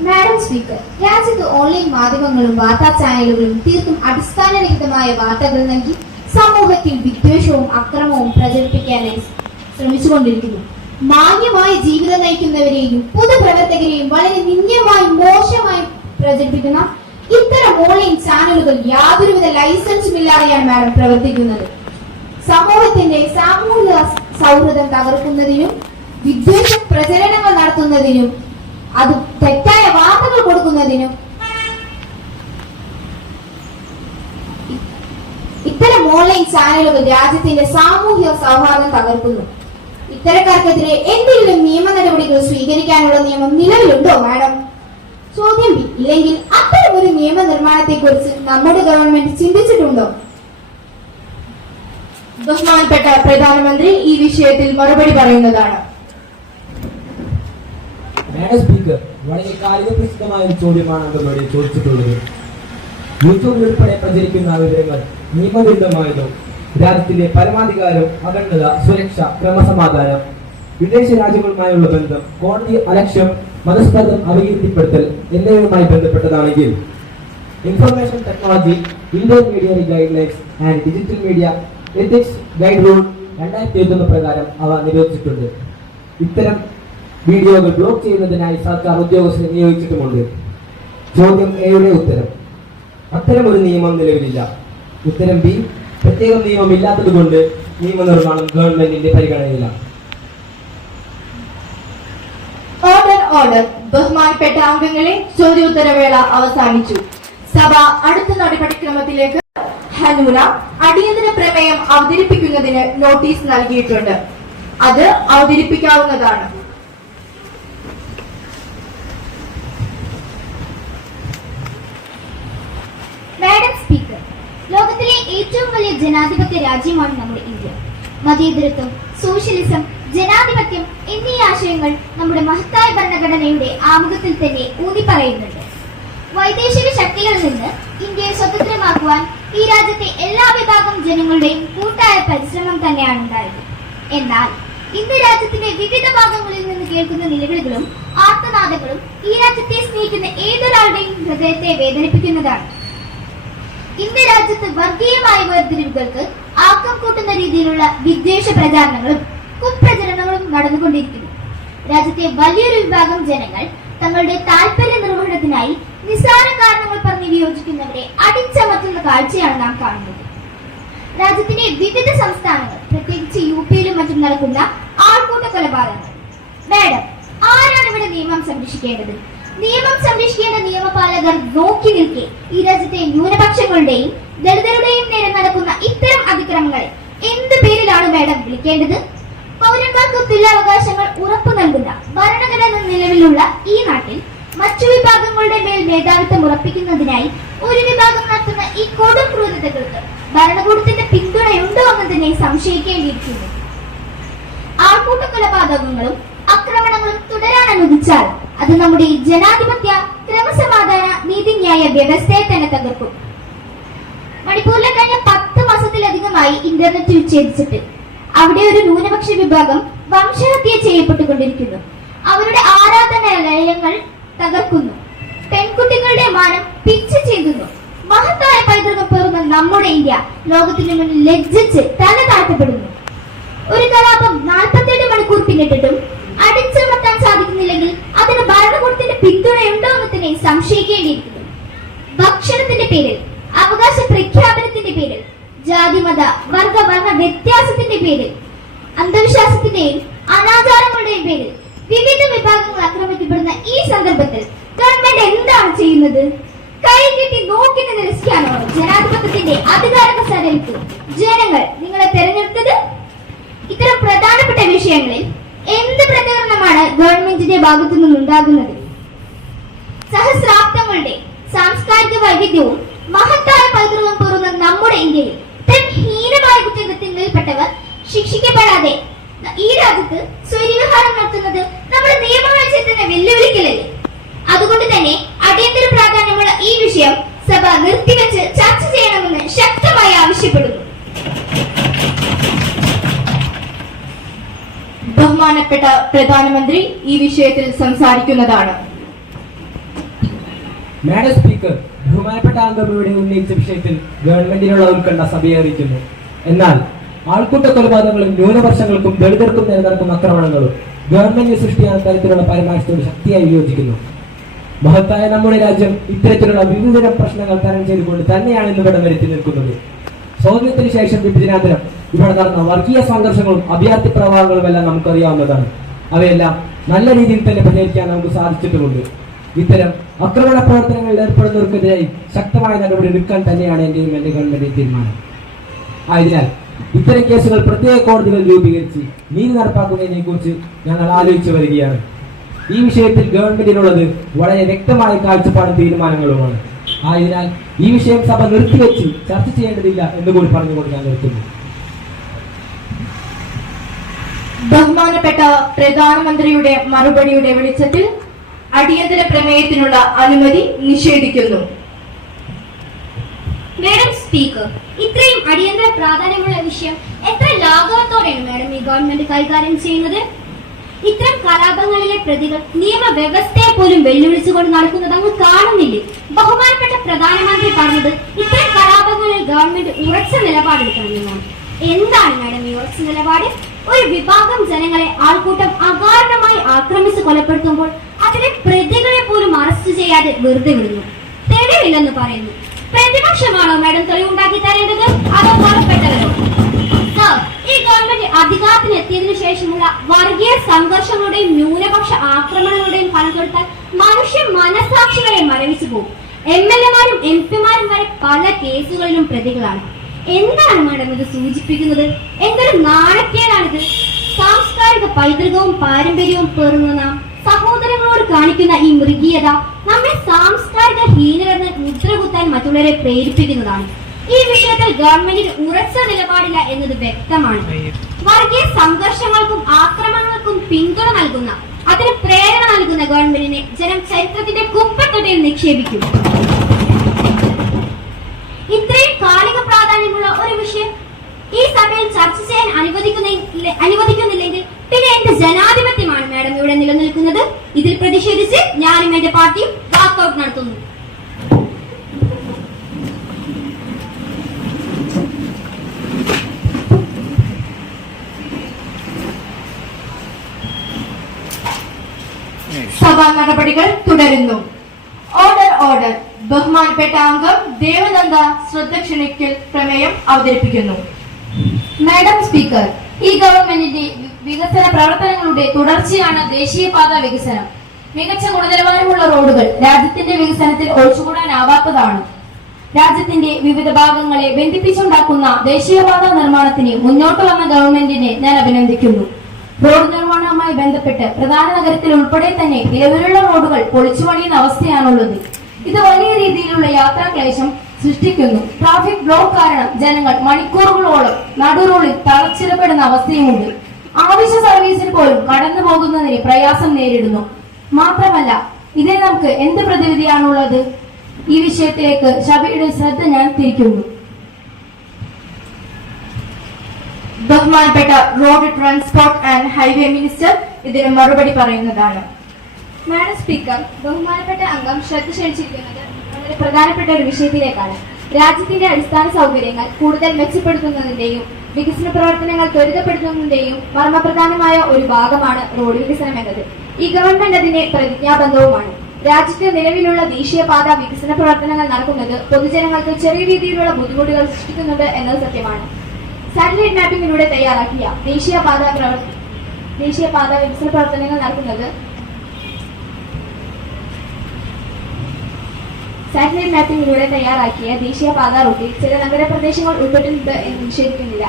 മാഡം സ്പീക്കർ, രാജ്യത്ത് ഓൺലൈൻ മാധ്യമങ്ങളും വാർത്താ ചാനലുകളും തീർത്തും അടിസ്ഥാനരഹിതമായ വാർത്തകൾ നൽകി സമൂഹത്തിൽ വിദ്വേഷവും അക്രമവും പ്രചരിപ്പിക്കാനായി ശ്രമിച്ചുകൊണ്ടിരിക്കുന്നു. മാന്യമായ ജീവിതം നയിക്കുന്നവരെയും പൊതുപ്രവർത്തകരെയും വളരെ നിന്ദ്യമായി മോശമായി പ്രചരിപ്പിക്കുന്ന ഇത്തരം ഓൺലൈൻ ചാനലുകൾ യാതൊരുവിധ ലൈസൻസും ഇല്ലാതെയാണ് മാഡം പ്രവർത്തിക്കുന്നത്. സമൂഹത്തിന്റെ സാമൂഹിക സൗഹൃദം തകർക്കുന്നതിനും വിദ്വേഷ പ്രചരണങ്ങൾ നടത്തുന്നതിനും അത് തെറ്റായ വാർത്തകൾ കൊടുക്കുന്നതിനും ഇത്തരം ഓൺലൈൻ ചാനലുകൾ രാജ്യത്തിന്റെ സാമൂഹിക സൗഹാർദ്ദം തകർക്കുന്നു. ഇത്തരക്കാർക്കെതിരെ എന്തെങ്കിലും നിയമ നടപടികൾ സ്വീകരിക്കാനുള്ള നിയമം നിലവിലുണ്ടോ മാഡം? ചോദ്യം ബി, ഇല്ലെങ്കിൽ അത്തരം ഒരു നിയമനിർമ്മാണത്തെ കുറിച്ച് നമ്മുടെ ഗവൺമെന്റ് ചിന്തിച്ചിട്ടുണ്ടോ? ബഹുമാനപ്പെട്ട പ്രധാനമന്ത്രി ഈ വിഷയത്തിൽ മറുപടി പറയുന്നതാണ്. മാഡം സ്പീക്കർ, വളരെ കാലികപ്രസിദ്ധമായ ഒരു ചോദ്യമാണ് അംഗങ്ങളോട് ചോദിച്ചിട്ടുള്ളത്. യൂട്യൂബിൽ ഉൾപ്പെടെ പ്രചരിക്കുന്ന വിവരങ്ങൾ നിയമവിരുദ്ധമായതോ രാജ്യത്തിന്റെ പരമാധികാരം, അഖണ്ഡത, സുരക്ഷ, ക്രമസമാധാനം, വിദേശ രാജ്യങ്ങളുമായുള്ള ബന്ധം, കോടതി അലക്ഷ്യം, മതസ്പർദ്ധം, അപകീർത്തിപ്പെടുത്തൽ എന്നിവയുമായി ബന്ധപ്പെട്ടതാണെങ്കിൽ information technology, Indian media guidelines and digital media ethics guide rule 2001 പ്രകാരം അവ നിരോധിച്ചിട്ടുണ്ട്. ഇത്തരം വീഡിയോകൾ ബ്ലോക്ക് ചെയ്യുന്നതിനായി സർക്കാർ ഉദ്യോഗസ്ഥരെ നിയോഗിച്ചിട്ടുമുണ്ട്. ചോദ്യം എയുടെ ഉത്തരം, അത്തരം ഒരു നിയമം നിലവിലില്ല. ഉത്തരം ബി, പ്രത്യേക നിയമം ഇല്ലാത്തതുകൊണ്ട് നിയമനിർമ്മാണം ഗവൺമെന്റിന്റെ പരിഗണനയിലാണ്. Order order. ബഹുമാനപ്പെട്ട അംഗങ്ങളെ, ചോദ്യോത്തരവേള അവസാനിച്ചു. സഭ അടുത്ത നടപടിക്രമത്തിലേക്ക് ഹനൂന അടിയന്തര പ്രമേയം അവതരിപ്പിക്കുന്നതിന് നോട്ടീസ് നൽകിയിട്ടുണ്ട്. അത് അവതരിപ്പിക്കാവുന്നതാണ്. മാഡം സ്പീക്കർ, ലോകത്തിലെ ഏറ്റവും വലിയ ജനാധിപത്യ രാജ്യമാണ് നമ്മുടെ ഇന്ത്യ. മതേതരത്വം, സോഷ്യലിസം, ജനാധിപത്യം എന്നീ ആശയങ്ങൾ നമ്മുടെ മഹത്തായ ഭരണഘടനയുടെ ആമുഖത്തിൽ തന്നെ ഊന്നി പറയുന്നുണ്ട്. വൈദേശിക ശക്തികളിൽ നിന്ന് ഇന്ത്യയെ സ്വതന്ത്രമാക്കുവാൻ ഈ രാജ്യത്തെ എല്ലാ വിഭാഗം ജനങ്ങളുടെയും കൂട്ടായ പരിശ്രമം തന്നെയാണ് ഉണ്ടായത്. എന്നാൽ ഇന്ന് രാജ്യത്തിന്റെ വിവിധ ഭാഗങ്ങളിൽ നിന്ന് കേൾക്കുന്ന നിലവിളികളും ആർത്തനാദങ്ങളും ഈ രാജ്യത്തെ സ്നേഹിക്കുന്ന ഏതൊരാളുടെയും ഹൃദയത്തെ വേദനിപ്പിക്കുന്നതാണ്. ഇന്ന് രാജ്യത്ത് വർഗീയമായ വേർതിരിവുകൾക്ക് ആക്കം കൂട്ടുന്ന രീതിയിലുള്ള വിദ്വേഷ പ്രചാരണങ്ങളും കുപ്രചരണങ്ങളും നടന്നുകൊണ്ടിരിക്കുന്നു. രാജ്യത്തെ വലിയൊരു വിഭാഗം ജനങ്ങൾ തങ്ങളുടെ താൽപര്യ നിർവഹണത്തിനായി നിസ്സാര കാരണങ്ങൾ പറഞ്ഞ് വിയോജിക്കുന്നവരെ അടിച്ചമർത്തുന്ന കാഴ്ചയാണ് നാം കാണുന്നത്. രാജ്യത്തിന്റെ വിവിധ സംസ്ഥാനങ്ങൾ, പ്രത്യേകിച്ച് യുപിയിലും മറ്റും നടക്കുന്ന ആൾക്കൂട്ട കൊലപാതകങ്ങൾ. മാഡം, ആരാണ് ഇവിടെ നിയമം സംരക്ഷിക്കേണ്ടത്? നിയമം സംരക്ഷിക്കേണ്ട നിയമപാലകർ നോക്കി നിൽക്കെ ഈ രാജ്യത്തെ ന്യൂനപക്ഷങ്ങളുടെയും ദളിതരുടെയും നേരെ നടക്കുന്ന ഇത്തരം അതിക്രമങ്ങളെ എന്ത് പേരിലാണ് മാഡം വിളിക്കേണ്ടത്? പൗരന്മാർക്ക് തുല്യാവകാശങ്ങൾ ഉറപ്പു നൽകുന്ന ഭരണഘടന നിലവിലുള്ള ഈ നാട്ടിൽ മറ്റു വിഭാഗങ്ങളുടെ മേൽ മേധാവിത്വം ഉറപ്പിക്കുന്നതിനായി ഒരു വിഭാഗം നടത്തുന്ന ഈ കൊടും ക്രൂരതകൾക്ക് ഭരണകൂടത്തിന്റെ പിന്തുണയുണ്ടോ എന്ന് തന്നെ സംശയിക്കേണ്ടിയിരിക്കുന്നു. ആൾക്കൂട്ട കൊലപാതകങ്ങളും ആക്രമണങ്ങളും തുടരാൻ അനുവദിച്ചാൽ അത് നമ്മുടെ ഈ ജനാധിപത്യ ക്രമസമാധാന നീതിന്യായ വ്യവസ്ഥയെ തന്നെ തകർക്കും. മണിപ്പൂരിലെ കഴിഞ്ഞ 10 മാസത്തിലധികമായി ഇന്റർനെറ്റ് വിച്ഛേദിച്ചിട്ട് അവിടെ ഒരു ന്യൂനപക്ഷ വിഭാഗം വംശഹത്യ ചെയ്യപ്പെട്ടുകൊണ്ടിരിക്കുന്നു. അവരുടെ ആരാധനാലയങ്ങൾ തകർക്കുന്നു. പെൺകുട്ടികളുടെ മാനം പിച്ച് ചെയ്യുന്നു. മഹത്തായ പൈതൃകം പേറുന്ന നമ്മുടെ ഇന്ത്യ ലോകത്തിന് മുന്നിൽ ലജ്ജിച്ച് തല താഴ്ത്തപ്പെടുന്നു. ഒരു കലാപം 47 മണിക്കൂർ പിന്നിട്ടിട്ടും അടിച്ചമർത്താൻ സാധിക്കുന്നില്ലെങ്കിൽ അതിന് ഭരണകൂടത്തിന്റെ പിന്തുണയുണ്ടോ എന്ന് തന്നെ സംശയിക്കേണ്ടിയിരിക്കുന്നു. ഭക്ഷണത്തിന്റെ പേരിൽ, അവകാശ പ്രഖ്യാപനത്തിന്റെ പേരിൽ, ജാതിമത വർഗ വ്യത്യാസത്തിന്റെ പേരിൽ, അന്ധവിശ്വാസത്തിന്റെയും അനാചാരങ്ങളുടെയും പേരിൽ വിവിധ വിഭാഗങ്ങൾ ആക്രമിക്കപ്പെടുന്ന ഈ സന്ദർഭത്തിൽ ഗവൺമെന്റ് എന്താണ് ചെയ്യുന്നത്? കൈകെട്ടി നോക്കി നിരസിക്കാനോ ജനാധിപത്യത്തിന്റെ അധികാര കസേരയിലേക്ക് ജനങ്ങൾ നിങ്ങളെ തെരഞ്ഞെടുത്തത്? ഇത്തരം പ്രധാനപ്പെട്ട വിഷയങ്ങളിൽ എന്ത് പ്രതികരണമാണ് ഗവൺമെന്റിന്റെ ഭാഗത്തു നിന്നുണ്ടാകുന്നത്? സഹസ്രാബ്ദങ്ങളുടെ സാംസ്കാരിക വൈവിധ്യവും മഹത്തായ പൈതൃകവും പേറുന്ന നമ്മുടെ ഇന്ത്യയിൽ ഇത്തരം ഹീനമായ കുറ്റകൃത്യങ്ങളിൽപ്പെട്ടവർ ശിക്ഷിക്കപ്പെടാതെ ഈ രാജ്യത്ത് സ്വൈര്യവിഹാരം നടത്തുന്നത് നമ്മുടെ നിയമവ്യവസ്ഥയെ വെല്ലുവിളിക്കലല്ലേ? അതുകൊണ്ട് തന്നെ അടിയന്തര പ്രാധാന്യമുള്ള ഈ വിഷയം സഭ നിർത്തിവെച്ച് ചർച്ച ചെയ്യണമെന്ന് ശക്തമായി ആവശ്യപ്പെടുന്നു. ബഹുമാനപ്പെട്ട പ്രധാനമന്ത്രി ഈ വിഷയത്തിൽ സംസാരിക്കുന്നതാണ്. മാഡം സ്പീക്കർ, ബഹുമാനപ്പെട്ട അംഗം ഇവിടെ ഉന്നയിച്ച വിഷയത്തിൽ ഗവൺമെന്റിനുള്ള ഉത്കണ്ഠ സഭയെ അറിയിക്കുന്നു. എന്നാൽ ആൾക്കൂട്ട കൊലപാതകങ്ങളും ന്യൂനപക്ഷങ്ങൾക്കും ദളിതർക്കും നേരെ നടക്കുന്ന ആക്രമണങ്ങളും ഗവൺമെന്റ് സൃഷ്ടിയായ തരത്തിലുള്ള പരാമർശത്തോട് ശക്തിയായി വിയോജിക്കുന്നു. മഹത്തായ നമ്മുടെ രാജ്യം ഇത്തരത്തിലുള്ള വിവിധതരം പ്രശ്നങ്ങൾ തരണം ചെയ്തുകൊണ്ട് തന്നെയാണ് ഇന്ന് ഇവിടെ വരുത്തി നിൽക്കുന്നത്. സ്വാതന്ത്ര്യത്തിന് ശേഷം വിഭജനാന്തരം ഇവിടെ നടന്ന വർഗീയ സംഘർഷങ്ങളും അഭയാർത്ഥി പ്രവാഹങ്ങളും എല്ലാം നമുക്കറിയാവുന്നതാണ്. അവയെല്ലാം നല്ല രീതിയിൽ തന്നെ പരിഹരിക്കാൻ നമുക്ക് സാധിച്ചിട്ടുമുണ്ട്. ഇത്തരം ആക്രമണ പ്രവർത്തനങ്ങളിൽ ഏർപ്പെടുന്നവർക്കെതിരായി ശക്തമായ നടപടി എടുക്കാൻ തന്നെയാണ് എന്റെയും എന്റെ ഗവൺമെന്റ് തീരുമാനം. ആയതിനാൽ ഇത്തരം കേസുകൾ പ്രത്യേക കോടതികൾ രൂപീകരിച്ച് നീതി നടപ്പാക്കുന്നതിനെ കുറിച്ച് ഞങ്ങൾ ആലോചിച്ചു വരികയാണ്. ഈ വിഷയത്തിൽ ഗവൺമെന്റിനുള്ളത് വളരെ വ്യക്തമായ കാഴ്ചപ്പാടും തീരുമാനങ്ങളുമാണ്. ആയതിനാൽ ഈ വിഷയം സഭ നിർത്തിവെച്ച് ചർച്ച ചെയ്യേണ്ടതില്ല എന്നുകൂടി പറഞ്ഞുകൊണ്ട് ഞാൻ നിർത്തുന്നു. ബഹുമാനപ്പെട്ട പ്രധാനമന്ത്രിയുടെ മറുപടിയുടെ വെളിച്ചത്തിൽ അടിയന്തര പ്രമേയത്തിനുള്ള അനുമതി നിഷേധിക്കുന്നു. മാഡം സ്പീക്കർ, ഇത്രയും അടിയന്തര പ്രാധാന്യമുള്ള വിഷയം എത്ര ലാഘവത്തോടെയാണ് മാഡം ഈ ഗവൺമെന്റ് കൈകാര്യം ചെയ്യുന്നത്? ഇത്തരം കലാപങ്ങളിലെ പ്രതികൾ നിയമവ്യവസ്ഥയെ പോലും വെല്ലുവിളിച്ചുകൊണ്ട് നടക്കുന്നത് അങ്ങ് കാണുന്നില്ലേ? ബഹുമാനപ്പെട്ട പ്രധാനമന്ത്രി പറഞ്ഞത് ഇത്തരം കലാപങ്ങളിൽ ഗവൺമെന്റ് ഉറച്ച നിലപാടെടുക്കണമെന്നാണ്. എന്താണ് മാഡം ഈ ഉറച്ച നിലപാട്? ഒരു വിഭാഗം ജനങ്ങളെ ആൾക്കൂട്ടം അകാരണമായി ആക്രമിച്ച് കൊലപ്പെടുത്തുമ്പോൾ അതിലെ പ്രതികളെ പോലും അറസ്റ്റ് ചെയ്യാതെ വെറുതെ വിടുന്നു. തെളിവില്ലെന്ന് പറയുന്നു. പ്രതിപക്ഷമാണോ മാഡം തെളിവുണ്ടാക്കി തരേണ്ടത്? അതോ പുറപ്പെട്ടവരോ? ഈ ഗവൺമെന്റ് അധികാരത്തിൽ എത്തിയതിനു ശേഷമുള്ള വർഗീയ സംഘർഷങ്ങളുടെയും ന്യൂനപക്ഷ ആക്രമണങ്ങളുടെയും ഫലം മനുഷ്യ മനസാക്ഷികളെ മരവിച്ചു പോകും. MLA-മാരും MP-മാരും വരെ പല കേസുകളിലും പ്രതികളാണ്. എന്താണ് മാഡം ഇത് സൂചിപ്പിക്കുന്നത്? എന്തൊരു നാണക്കേടാണിത്? സാംസ്കാരിക പൈതൃകവും പാരമ്പര്യവും പേറുന്ന നാം സഹോദരങ്ങളോട് കാണിക്കുന്ന ഈ മൃഗീയത നമ്മെ സാംസ്കാരിക ഹീനരെന്ന് മുദ്രകുത്താൻ മറ്റുള്ളവരെ പ്രേരിപ്പിക്കുന്നതാണ്. ഈ വിഷയത്തിൽ ഗവൺമെന്റിന് ഉറച്ച നിലപാടില്ല എന്നത് വ്യക്തമാണ്. വർഗീയ സംഘർഷങ്ങൾക്കും ആക്രമണങ്ങൾക്കും പിന്തുണ നൽകുന്ന, അതിന് പ്രേരണ നൽകുന്ന ഗവൺമെന്റിനെ ജനം ചരിത്രത്തിന്റെ കുപ്പത്തൊട്ടിയിൽ നിക്ഷേപിക്കും. ഇത്രയും കാലിക പ്രാധാന്യമുള്ള ഒരു വിഷയം ഈ സഭയിൽ ചർച്ച ചെയ്യാൻ അനുവദിക്കുന്നില്ലെങ്കിൽ പിന്നെ എന്ത് ജനാധിപത്യമാണ് മാഡം ഇവിടെ നിലനിൽക്കുന്നത്? ഇതിൽ പ്രതിഷേധിച്ച് ഞാനും എന്റെ പാർട്ടിയും വാക്കൌട്ട് നടത്തുന്നു. സഭാ നടപടികൾ തുടരുന്നു. ഓർഡർ. ബഹുമാനപ്പെട്ട അംഗം ദേവനന്ദ ശ്രദ്ധ ക്ഷണിക്കൽ പ്രമേയം അവതരിപ്പിക്കുന്നു. മാഡം സ്പീക്കർ, ഈ ഗവൺമെന്റിന്റെ വികസന പ്രവർത്തനങ്ങളുടെ തുടർച്ചയാണ് ദേശീയപാത വികസനം. മികച്ച ഗുണനിലവാരമുള്ള റോഡുകൾ രാജ്യത്തിന്റെ വികസനത്തിൽ ഒഴിച്ചുകൂടാനാവാത്തതാണ്. രാജ്യത്തിന്റെ വിവിധ ഭാഗങ്ങളെ ബന്ധിപ്പിച്ചുണ്ടാക്കുന്ന ദേശീയപാത നിർമ്മാണത്തിന് മുന്നോട്ട് വന്ന ഗവൺമെന്റിനെ ഞാൻ അഭിനന്ദിക്കുന്നു. റോഡ് നിർമ്മാണവുമായി ബന്ധപ്പെട്ട് പ്രധാന നഗരത്തിൽ ഉൾപ്പെടെ തന്നെ നിലവിലുള്ള റോഡുകൾ പൊളിച്ചുപണിയുന്ന അവസ്ഥയാണുള്ളത്. ഇത് വലിയ രീതിയിലുള്ള യാത്രാക്ലേശം സൃഷ്ടിക്കുന്നു. ട്രാഫിക് ബ്ലോക്ക് കാരണം ജനങ്ങൾ മണിക്കൂറുകളോളം നടു റോഡിൽ തളച്ചിടപ്പെടുന്ന അവസ്ഥയുമുണ്ട്. ആവശ്യ സർവീസിന് പോലും കടന്നു പോകുന്നതിന് പ്രയാസം നേരിടുന്നു. മാത്രമല്ല, ഇതിന് നമുക്ക് എന്ത് പ്രതിവിധിയാണുള്ളത്? ഈ വിഷയത്തിലേക്ക് ഷബിയുടെ ശ്രദ്ധ ഞാൻ തിരിക്കുന്നു. ബഹുമാനപ്പെട്ട road transport and highway minister ഇതിന് മറുപടി പറയുന്നതാണ്. മാഡം സ്പീക്കർ, ബഹുമാനപ്പെട്ട അംഗം ശ്രദ്ധ ക്ഷണിച്ചിരിക്കുന്നത് വളരെ പ്രധാനപ്പെട്ട ഒരു വിഷയത്തിലേക്കാണ്. രാജ്യത്തിന്റെ അടിസ്ഥാന സൗകര്യങ്ങൾ കൂടുതൽ മെച്ചപ്പെടുത്തുന്നതിന്റെയും വികസന പ്രവർത്തനങ്ങൾ ത്വരിതപ്പെടുത്തുന്നതിന്റെയും മർമ്മപ്രധാനമായ ഒരു ഭാഗമാണ് റോഡ് വികസനം എന്നത്. ഈ ഗവൺമെന്റ് അതിന്റെ പ്രതിജ്ഞാബദ്ധവുമാണ്. രാജ്യത്തെ നിലവിലുള്ള ദേശീയപാത വികസന പ്രവർത്തനങ്ങൾ നടക്കുന്നത് പൊതുജനങ്ങൾക്ക് ചെറിയ രീതിയിലുള്ള ബുദ്ധിമുട്ടുകൾ സൃഷ്ടിക്കുന്നുണ്ട് എന്നത് സത്യമാണ്. സാറ്റലൈറ്റ് മാപ്പിംഗിലൂടെ തയ്യാറാക്കിയ ദേശീയപാത വികസന പ്രവർത്തനങ്ങൾ നടക്കുന്നത് സാറ്റലൈറ്റ് മാപ്പിംഗിലൂടെ തയ്യാറാക്കിയ ദേശീയപാത റൂട്ടിൽ ചില നഗരപ്രദേശങ്ങൾ ഉൾപ്പെട്ടിട്ടുണ്ട് എന്ന് നിഷേധിക്കുന്നില്ല.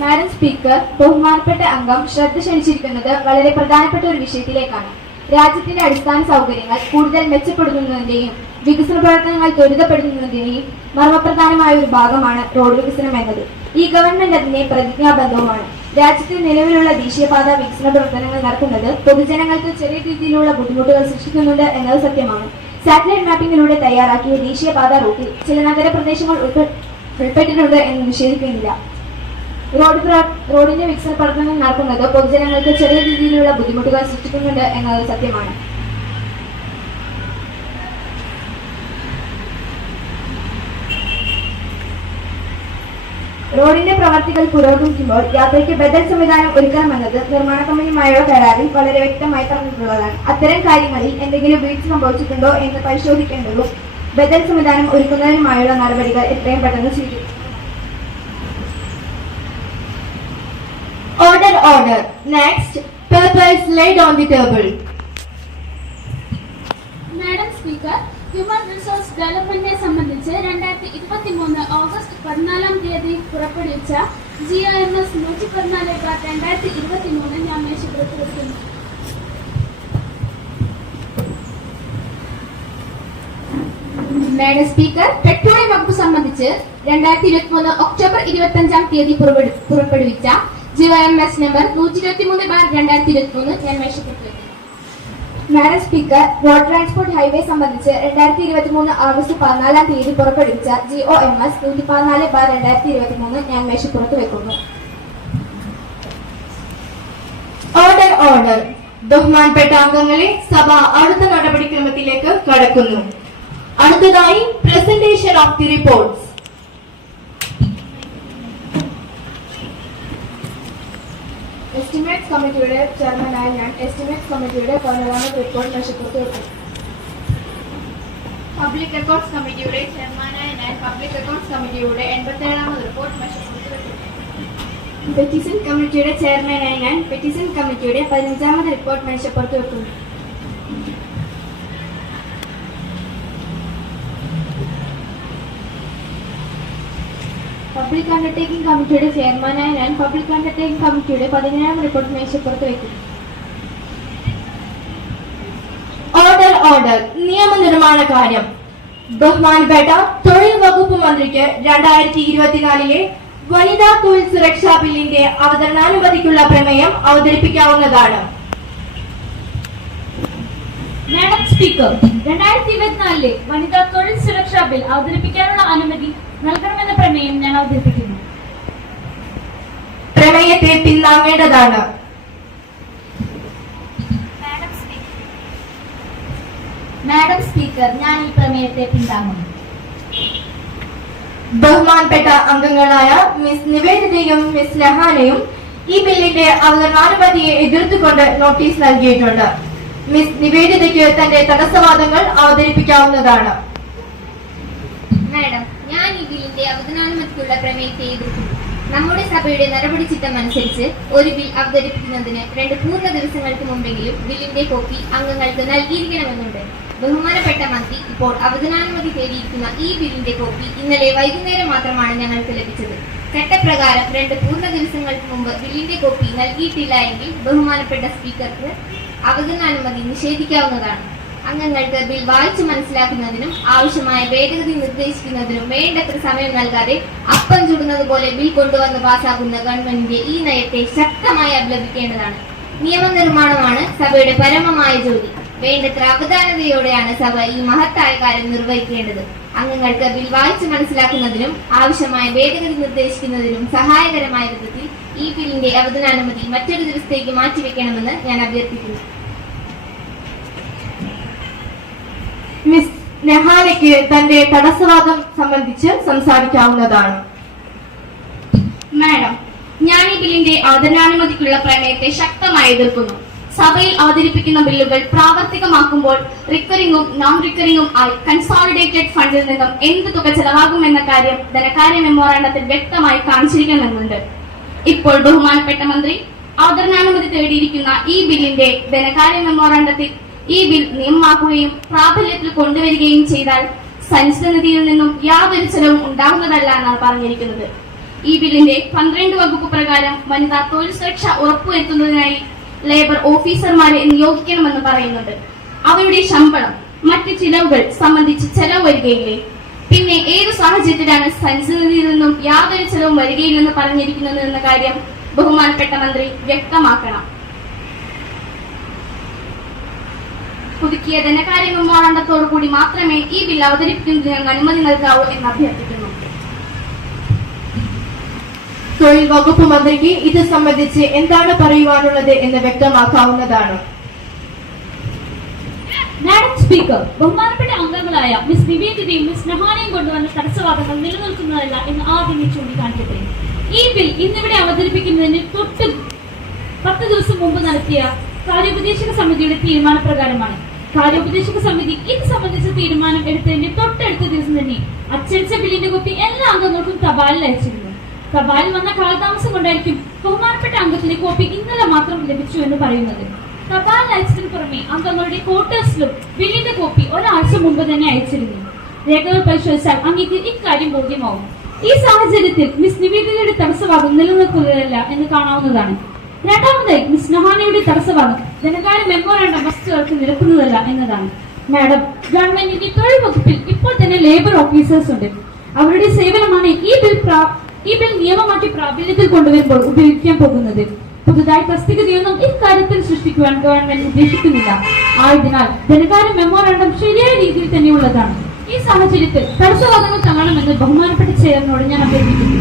മാഡം സ്പീക്കർ, ബഹുമാനപ്പെട്ട അംഗം ശ്രദ്ധ ക്ഷണിച്ചിരിക്കുന്നത് വളരെ പ്രധാനപ്പെട്ട ഒരു വിഷയത്തിലേക്കാണ്. രാജ്യത്തിന്റെ അടിസ്ഥാന സൗകര്യങ്ങൾ കൂടുതൽ മെച്ചപ്പെടുത്തുന്നതിന്റെയും വികസന പ്രവർത്തനങ്ങൾ ത്വരിതപ്പെടുത്തുന്നതിന്റെയും മർമ്മപ്രധാനമായ ഒരു ഭാഗമാണ് റോഡ് വികസനം എന്നത്. ഈ ഗവൺമെന്റ് അതിന്റെ പ്രതിജ്ഞാബദ്ധവുമാണ്. രാജ്യത്തെ നിലവിലുള്ള ദേശീയപാത വികസന പ്രവർത്തനങ്ങൾ നടക്കുന്നത് പൊതുജനങ്ങൾക്ക് ചെറിയ രീതിയിലുള്ള ബുദ്ധിമുട്ടുകൾ സൃഷ്ടിക്കുന്നുണ്ട് എന്നത് സത്യമാണ്. സാറ്റലൈറ്റ് മാപ്പിംഗിലൂടെ തയ്യാറാക്കിയ ദേശീയപാത റൂട്ടിൽ ചില നഗരപ്രദേശങ്ങൾ ഉൾപ്പെട്ടിട്ടുണ്ട് എന്ന് നിഷേധിക്കുന്നില്ല. റോഡിന്റെ വികസന പ്രവർത്തനങ്ങൾ നടക്കുന്നത് പൊതുജനങ്ങൾക്ക് ചെറിയ രീതിയിലുള്ള ബുദ്ധിമുട്ടുകൾ സൃഷ്ടിക്കുന്നുണ്ട് എന്നത് സത്യമാണ്. റോഡിന്റെ പ്രവർത്തികൾ പുരോഗമിക്കുമ്പോൾ യാത്രയ്ക്ക് ബദൽ സംവിധാനം ഒരുക്കണമെന്നത് നിർമ്മാണ കമ്പനിയുമായുള്ള കരാറിൽ വളരെ വ്യക്തമായി പറഞ്ഞിട്ടുള്ളതാണ്. അത്തരം കാര്യങ്ങളിൽ എന്തെങ്കിലും വീഴ്ച സംഭവിച്ചിട്ടുണ്ടോ എന്ന് പരിശോധിക്കേണ്ടതും ബദൽ സംവിധാനം ഒരുക്കുന്നതിനുമായുള്ള നടപടികൾ എത്രയും പെട്ടെന്ന് സ്വീകരിക്കും. Order, order. Next, paper is laid on the table. Madam speaker, human resource ഡെവലപ്മെന്റിനെ സംബന്ധിച്ച് 2023 ഓഗസ്റ്റ് 14 പുറപ്പെടുവിച്ച GOMS 114/2023 ഞാൻ മേശപ്പുറത്തിരിക്കുന്നു. മാഡം സ്പീക്കർ, പെട്രോളിയം വകുപ്പ് സംബന്ധിച്ച് 2023 ഒക്ടോബർ 25 പുറപ്പെടുവിച്ച GOMS നമ്പർ 123/2023 ഞാൻ മേശപ്പുറത്തിരിക്കുന്നു. Madam speaker, road transport highway സംബന്ധിച്ച് 2023 ആഗസ്റ്റ് 14 പുറപ്പെടുവിച്ച GOMS 114/2023 ഞാൻ മേശപ്പുറത്ത് വെക്കുന്നു. Order, order. ബഹുമാനപ്പെട്ട അംഗങ്ങളെ, സഭ അടുത്ത നടപടിക്രമത്തിലേക്ക് കടക്കുന്നു. അടുത്തതായി presentation of the reports. Estimates കമ്മിറ്റിയുടെ ചെയർമാനായി ഞാൻ എസ്റ്റിമേറ്റ്സ് കമ്മിറ്റിയുടെ 11ാമത് റിപ്പോർട്ട് മേശപ്പുറത്ത് വെക്കുന്നു. പബ്ലിക് റെക്കോർഡ്സ് കമ്മിറ്റിയുടെ ചെയർമാനായ ഞാൻ പബ്ലിക് റെക്കോർഡ്സ് കമ്മിറ്റിയുടെ 87ാമത് റിപ്പോർട്ട് മേശപ്പുറത്ത് വെക്കുന്നു. പെറ്റിഷൻ കമ്മിറ്റിയുടെ ചെയർമാനായി ഞാൻ പെറ്റിഷൻ കമ്മിറ്റിയുടെ 15ാമത് റിപ്പോർട്ട് മേശപ്പുറത്ത് വെക്കുന്നു. പബ്ലിക് അണ്ടർടേക്കിംഗ് കമ്മിറ്റിയുടെ ചെയർമാനായി ഞാൻ പബ്ലിക് അണ്ടർടേക്കിംഗ് കമ്മിറ്റിയുടെ 17ാം റിപ്പോർട്ട് മേശപ്പുറത്ത് വെക്കുന്നു. Order, order. നിയമനിർമ്മാണ കാര്യം. ബഹുമാനപ്പെട്ട തൊഴിൽ വകുപ്പ് മന്ത്രിക്ക് 2024 വനിതാ തൊഴിൽ സുരക്ഷാ ബില്ലിന്റെ അവതരണാനുമതിക്കുള്ള പ്രമേയം അവതരിപ്പിക്കാവുന്നതാണ്. മാഡം സ്പീക്കർ, 2024 വനിതാ തൊഴിൽ സുരക്ഷാ ബിൽ അവതരിപ്പിക്കാനുള്ള അനുമതി നൽകണമെന്ന പ്രമേയം ഞാൻ അവതരിപ്പിക്കുന്നു. പ്രമേയത്തെ പിന്താങ്ങേണ്ടതാണ്. മാഡം സ്പീക്കർ, ഞാൻ ഈ പ്രമേയത്തെ പിന്താങ്ങുന്നു. ബഹുമാനപ്പെട്ട അംഗങ്ങളായ മിസ് നിവേദിതയും മിസ് നഹാനയും ഈ ബില്ലിന്റെ അവതരണാനുമതിയെ എതിർത്തുകൊണ്ട് നോട്ടീസ് നൽകിയിട്ടുണ്ട്. മിസ് നിവേദിതയ്ക്ക് തന്റെ തടസ്സവാദങ്ങൾ അവതരിപ്പിക്കാവുന്നതാണ്. മാഡം, ഞാൻ ഈ ബില്ലിന്റെ അവതരണാനുമതിക്കുള്ള പ്രമേയത്തെ എതിർക്കുന്നു. നമ്മുടെ സഭയുടെ നടപടി ചിട്ടം അനുസരിച്ച് ഒരു ബിൽ അവതരിപ്പിക്കുന്നതിന് 2 പൂർണ്ണ ദിവസങ്ങൾക്ക് മുമ്പെങ്കിലും ബില്ലിന്റെ കോപ്പി അംഗങ്ങൾക്ക് നൽകിയിരിക്കണമെന്നുണ്ട്. ബഹുമാനപ്പെട്ട മന്ത്രി ഇപ്പോൾ അവതരണാനുമതി തേടിയിരിക്കുന്ന ഈ ബില്ലിന്റെ കോപ്പി ഇന്നലെ വൈകുന്നേരം മാത്രമാണ് ഞങ്ങൾക്ക് ലഭിച്ചത്. ചട്ടപ്രകാരം 2 പൂർണ്ണ ദിവസങ്ങൾക്ക് മുമ്പ് ബില്ലിന്റെ കോപ്പി നൽകിയിട്ടില്ല എങ്കിൽ ബഹുമാനപ്പെട്ട സ്പീക്കർക്ക് അവതരണാനുമതി നിഷേധിക്കാവുന്നതാണ്. അംഗങ്ങൾക്ക് ബിൽ വായിച്ചു മനസ്സിലാക്കുന്നതിനും ആവശ്യമായ ഭേദഗതി നിർദ്ദേശിക്കുന്നതിനും വേണ്ടത്ര സമയം നൽകാതെ അപ്പം ചുടുന്നത് പോലെ ബിൽ കൊണ്ടുവന്ന് പാസാക്കുന്ന ഗവൺമെന്റിന്റെ ഈ നയത്തെ ശക്തമായി അപലപിക്കേണ്ടതാണ്. നിയമനിർമ്മാണമാണ് സഭയുടെ പരമമായ ജോലി. വേണ്ടത്ര അവധാനതയോടെയാണ് സഭ ഈ മഹത്തായ കാര്യം നിർവഹിക്കേണ്ടത്. അംഗങ്ങൾക്ക് ബിൽ വായിച്ചു മനസ്സിലാക്കുന്നതിനും ആവശ്യമായ ഭേദഗതി നിർദ്ദേശിക്കുന്നതിനും സഹായകരമായ വിധത്തിൽ ഈ ബില്ലിന്റെ അവതരണാനുമതി മറ്റൊരു ദിവസത്തേക്ക് മാറ്റിവെക്കണമെന്ന് ഞാൻ അഭ്യർത്ഥിക്കുന്നു. മിസ് നെഹാലയ്ക്ക് തന്റെ തടസ്സവാദം സംബന്ധിച്ച് സംസാരിക്കാവുന്നതാണ്. മാഡം, ഞാൻ ഈ ബില്ലിന്റെ അവതരണാനുമതിക്കുള്ള പ്രമേയത്തെ ശക്തമായി എതിർക്കുന്നു. സഭയിൽ അവതരിപ്പിക്കുന്ന ബില്ലുകൾ പ്രാവർത്തികമാക്കുമ്പോൾ റിക്കറിംഗും നോൺ റിക്കറിംഗും ആയി കൺസോളിഡേറ്റഡ് ഫണ്ടിൽ നിന്നും എന്ത് തുക ചെലവാകുമെന്ന കാര്യം ധനകാര്യ മെമ്മോറാണ്ടത്തിൽ വ്യക്തമായി കാണിച്ചിരിക്കണമെന്നുണ്ട്. ഇപ്പോൾ ബഹുമാനപ്പെട്ട മന്ത്രി അവതരണാനുമതി തേടിയിരിക്കുന്ന ഈ ബില്ലിന്റെ ധനകാര്യ മെമ്മോറാണ്ടത്തിൽ ഈ ബിൽ നിയമമാക്കുകയും പ്രാബല്യത്തിൽ കൊണ്ടുവരികയും ചെയ്താൽ സഞ്ചിത നിധിയിൽ നിന്നും യാതൊരു ചെലവും ഉണ്ടാകുന്നതല്ല എന്നാണ് പറഞ്ഞിരിക്കുന്നത്. ഈ ബില്ലിന്റെ 12 വകുപ്പ് പ്രകാരം വനിതാ തൊഴിൽ സുരക്ഷ ഉറപ്പുവരുത്തുന്നതിനായി ലേബർ ഓഫീസർമാരെ നിയോഗിക്കണമെന്ന് പറയുന്നുണ്ട്. അവരുടെ ശമ്പളം, മറ്റ് ചിലവുകൾ സംബന്ധിച്ച് ചെലവ് വരികയില്ലേ? പിന്നെ ഏതു സാഹചര്യത്തിലാണ് സഞ്ചിത നിധിയിൽ നിന്നും യാതൊരു ചെലവും വരികയില്ലെന്ന് പറഞ്ഞിരിക്കുന്നത് എന്ന കാര്യം ബഹുമാനപ്പെട്ട മന്ത്രി വ്യക്തമാക്കണം. പുതുക്കിയ ധനകാര്യ മെമ്മോറാണ്ടത്തോടു കൂടി മാത്രമേ ഈ ബിൽ അവതരിപ്പിക്കുന്നതിന് അനുമതി നൽകാവൂ എന്ന് അഭ്യർത്ഥിക്കുന്നു. തൊഴിൽ വകുപ്പ് മന്ത്രിക്ക് ഇത് സംബന്ധിച്ച് എന്താണ് പറയുവാനുള്ളത് എന്ന് വ്യക്തമാക്കാവുന്നതാണ്. മാഡം സ്പീക്കർ, ബഹുമാനപ്പെട്ട അംഗങ്ങളായ മിസ് നിവേദിതയും മിസ് നഹാനയും കൊണ്ടുവന്ന തടസ്സവാദങ്ങൾ നിലനിൽക്കുന്നതല്ല എന്ന് ആദ്യമേ ചൂണ്ടിക്കാണിക്കട്ടെ. ഈ ബിൽ ഇന്നിവിടെ അവതരിപ്പിക്കുന്നതിന് തൊട്ട് 10 ദിവസം മുമ്പ് നടത്തിയ കാര്യോപദേശക സമിതിയുടെ തീരുമാനപ്രകാരമാണ്. കാര്യോപദേശക സമിതി ഇത് സംബന്ധിച്ച തീരുമാനം എടുത്തതിന്റെ തൊട്ടടുത്ത ദിവസം തന്നെ അച്ചടിച്ച ബില്ലിന്റെ കോപ്പി എല്ലാ അംഗങ്ങൾക്കും തപാലിൽ അയച്ചിരുന്നു. തപാലിൽ വന്ന കാലതാമസം കൊണ്ടായിരിക്കും ബഹുമാനപ്പെട്ട അംഗത്തിന്റെ കോപ്പി ഇന്നലെ മാത്രം ലഭിച്ചു എന്ന് പറയുന്നത്. തപാലിൽ അയച്ചതിന് പുറമെ അംഗങ്ങളുടെ ക്വാർട്ടേഴ്സിലും ബില്ലിന്റെ കോപ്പി ഒരാഴ്ച മുമ്പ് തന്നെ അയച്ചിരുന്നു. രേഖകൾ പരിശോധിച്ചാൽ അങ്ങേക്ക് ഇക്കാര്യം ബോധ്യമാവും. ഈ സാഹചര്യത്തിൽ മിസ് നിവേദിതയുടെ തടസ്സവാദം നിലനിൽക്കുകയല്ല എന്ന് കാണാവുന്നതാണ്. രണ്ടാമതായി മിസ് നഹാനയുടെ തടസ്സവാദം ധനകാര്യ മെമ്മോറാണ്ടം വസ്തുക്കൾക്ക് നിരക്കുന്നതല്ല എന്നതാണ്. മാഡം, ഗവൺമെന്റിന്റെ തൊഴിൽ വകുപ്പിൽ ഇപ്പോൾ തന്നെ ലേബർ ഓഫീസേഴ്സ് ഉണ്ട്. അവരുടെ സേവനമാണ് ഈ ബിൽ നിയമമാക്കി പ്രാബല്യത്തിൽ കൊണ്ടുവരുമ്പോൾ ഉപയോഗിക്കാൻ പോകുന്നത്. പുതുതായി തസ്തികയൊന്നും ഇക്കാര്യത്തിൽ സൃഷ്ടിക്കുവാൻ ഗവൺമെന്റ് ഉദ്ദേശിക്കുന്നില്ല. ആയതിനാൽ ധനകാര്യ മെമ്മോറാണ്ടം ശരിയായ രീതിയിൽ തന്നെയുള്ളതാണ്. ഈ സാഹചര്യത്തിൽ തടസ്സവാദങ്ങൾ തള്ളണമെന്ന് ബഹുമാനപ്പെട്ട ചെയറിനോട് ഞാൻ അഭ്യർത്ഥിക്കുന്നു.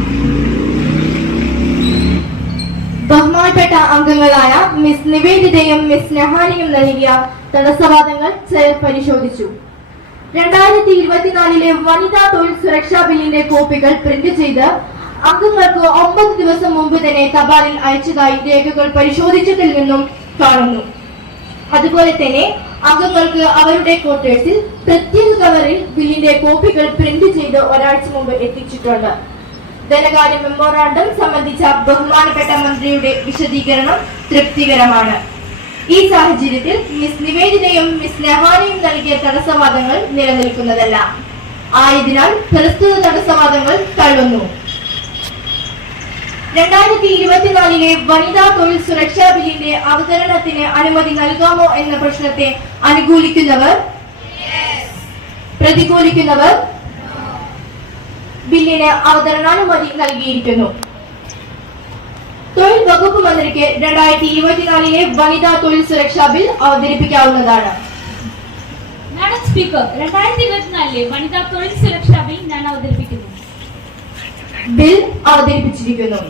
ബഹുമാനപ്പെട്ട അംഗങ്ങളായ മിസ് നിവേദിതയും മിസ് നെഹാനയും നൽകിയ തടസ്സവാദങ്ങൾ ചെയർ പരിശോധിച്ചു. 2024 വനിതാ തൊഴിൽ സുരക്ഷാ ബില്ലിന്റെ കോപ്പികൾ പ്രിന്റ് ചെയ്ത് അംഗങ്ങൾക്ക് 9 ദിവസം മുമ്പ് തന്നെ തപാലിൽ അയച്ചതായി രേഖകൾ പരിശോധിച്ചതിൽ നിന്നും കാണുന്നു. അതുപോലെ തന്നെ അംഗങ്ങൾക്ക് അവരുടെ ക്വാർട്ടേഴ്സിൽ പ്രത്യേക കവറിൽ ബില്ലിന്റെ കോപ്പികൾ പ്രിന്റ് ചെയ്ത് ഒരാഴ്ച മുമ്പ് എത്തിച്ചിട്ടുണ്ട്. ധനകാര്യ മെമ്മോറാണ്ടം സംബന്ധിച്ച ബഹുമാനപ്പെട്ട മന്ത്രിയുടെ വിശദീകരണം തൃപ്തികരമാണ്. ഈ സാഹചര്യത്തിൽ മിസ് നിവേദിതയും മിസ് നെഹാനയും നൽകിയ തടസ്സവാദങ്ങൾ നിലനിൽക്കുന്നതല്ല. ആയതിനാൽ പ്രസ്തുത തടസ്സവാദങ്ങൾ തള്ളുന്നു. 2024 വനിതാ തൊഴിൽ സുരക്ഷാ ബില്ലിന്റെ അവതരണത്തിന് അനുമതി നൽകാമോ എന്ന പ്രശ്നത്തെ അനുകൂലിക്കുന്നവർ, പ്രതികൂലിക്കുന്നവർ ബില്ലിന് അവതരണാനുമതി നൽകിയിരിക്കുന്നു. തൊഴിൽ വകുപ്പ് മന്ത്രിക്ക് 2024 വനിതാ തൊഴിൽ സുരക്ഷാ ബിൽ അവതരിപ്പിക്കാവുന്നതാണ്. മാഡം സ്പീക്കർ, 2024 വനിതാ തൊഴിൽ സുരക്ഷാ ബിൽ ഞാൻ അവതരിപ്പിക്കുന്നു. ബിൽ അവതരിപ്പിച്ചിരിക്കുന്നു.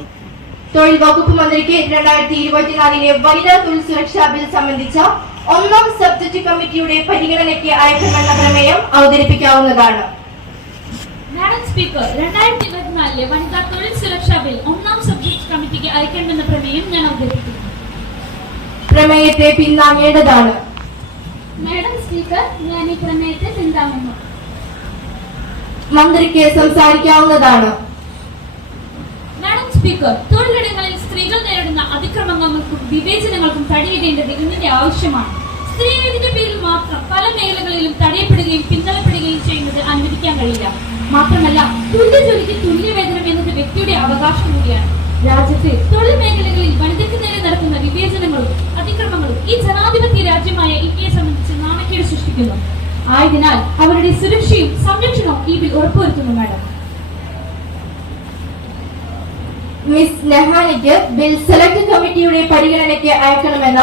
തൊഴിൽ വകുപ്പ് മന്ത്രിക്ക് 2024 വനിതാ തൊഴിൽ സുരക്ഷാ ബിൽ സംബന്ധിച്ച 1ാം സബ്ജക്ട് കമ്മിറ്റിയുടെ പരിഗണനയ്ക്ക് അയക്കണമെന്ന പ്രമേയം അവതരിപ്പിക്കാവുന്നതാണ്. മാഡം സ്പീക്കർ, 2024 വനിതാ തൊഴിൽ സുരക്ഷാ ബിൽ 1ാം സബ്ജക്ട് കമ്മിറ്റിക്ക് അയക്കേണ്ടെന്ന പ്രമേയം ഞാൻ അവതരിപ്പിക്കുന്നു. പ്രമേയത്തെ പിന്താങ്ങേണ്ടതാണ്. മാഡം സ്പീക്കർ, ഞാൻ ഈ പ്രമേയത്തെ പിന്താങ്ങുന്നു. മന്ത്രിക്ക് സംസാരിക്കാവുന്നതാണ്. മാഡം സ്പീക്കർ, തൊഴിലിടങ്ങളിൽ സ്ത്രീകൾ നേരിടുന്ന അതിക്രമങ്ങൾക്കും വിവേചനങ്ങൾക്കും തടയിടേണ്ടത് ഇന്നിന്റെ ആവശ്യമാണ്. സ്ത്രീയുടെ പേരിൽ മാത്രം പല മേഖലകളിലും തടയപ്പെടുകയും പിന്തള്ളപ്പെടുകയും ചെയ്യുന്നത് അനുവദിക്കാൻ കഴിയില്ല. മാത്രമല്ല, തുല്യ ജോലിക്ക് തുല്യവേതനം എന്നത് വ്യക്തിയുടെ അവകാശം കൂടിയാണ്. രാജ്യത്തെ തൊഴിൽ മേഖലകളിൽ വനിതയ്ക്ക് നേരെ നടക്കുന്ന വിവേചനങ്ങളും അതിക്രമങ്ങളും ഈ ജനാധിപത്യ രാജ്യമായ ഇന്ത്യയെ സംബന്ധിച്ച് നാണക്കേട് സൃഷ്ടിക്കുന്നു. ആയതിനാൽ അവരുടെ സുരക്ഷയും സംരക്ഷണവും ഈ ബിൽ ഉറപ്പുവരുത്തുന്നു. മാഡം. മിസ് നെഹാനിക്ക് ബിൽ സെലക്ട് കമ്മിറ്റിയുടെ പരിഗണനയ്ക്ക് അയക്കണമെന്ന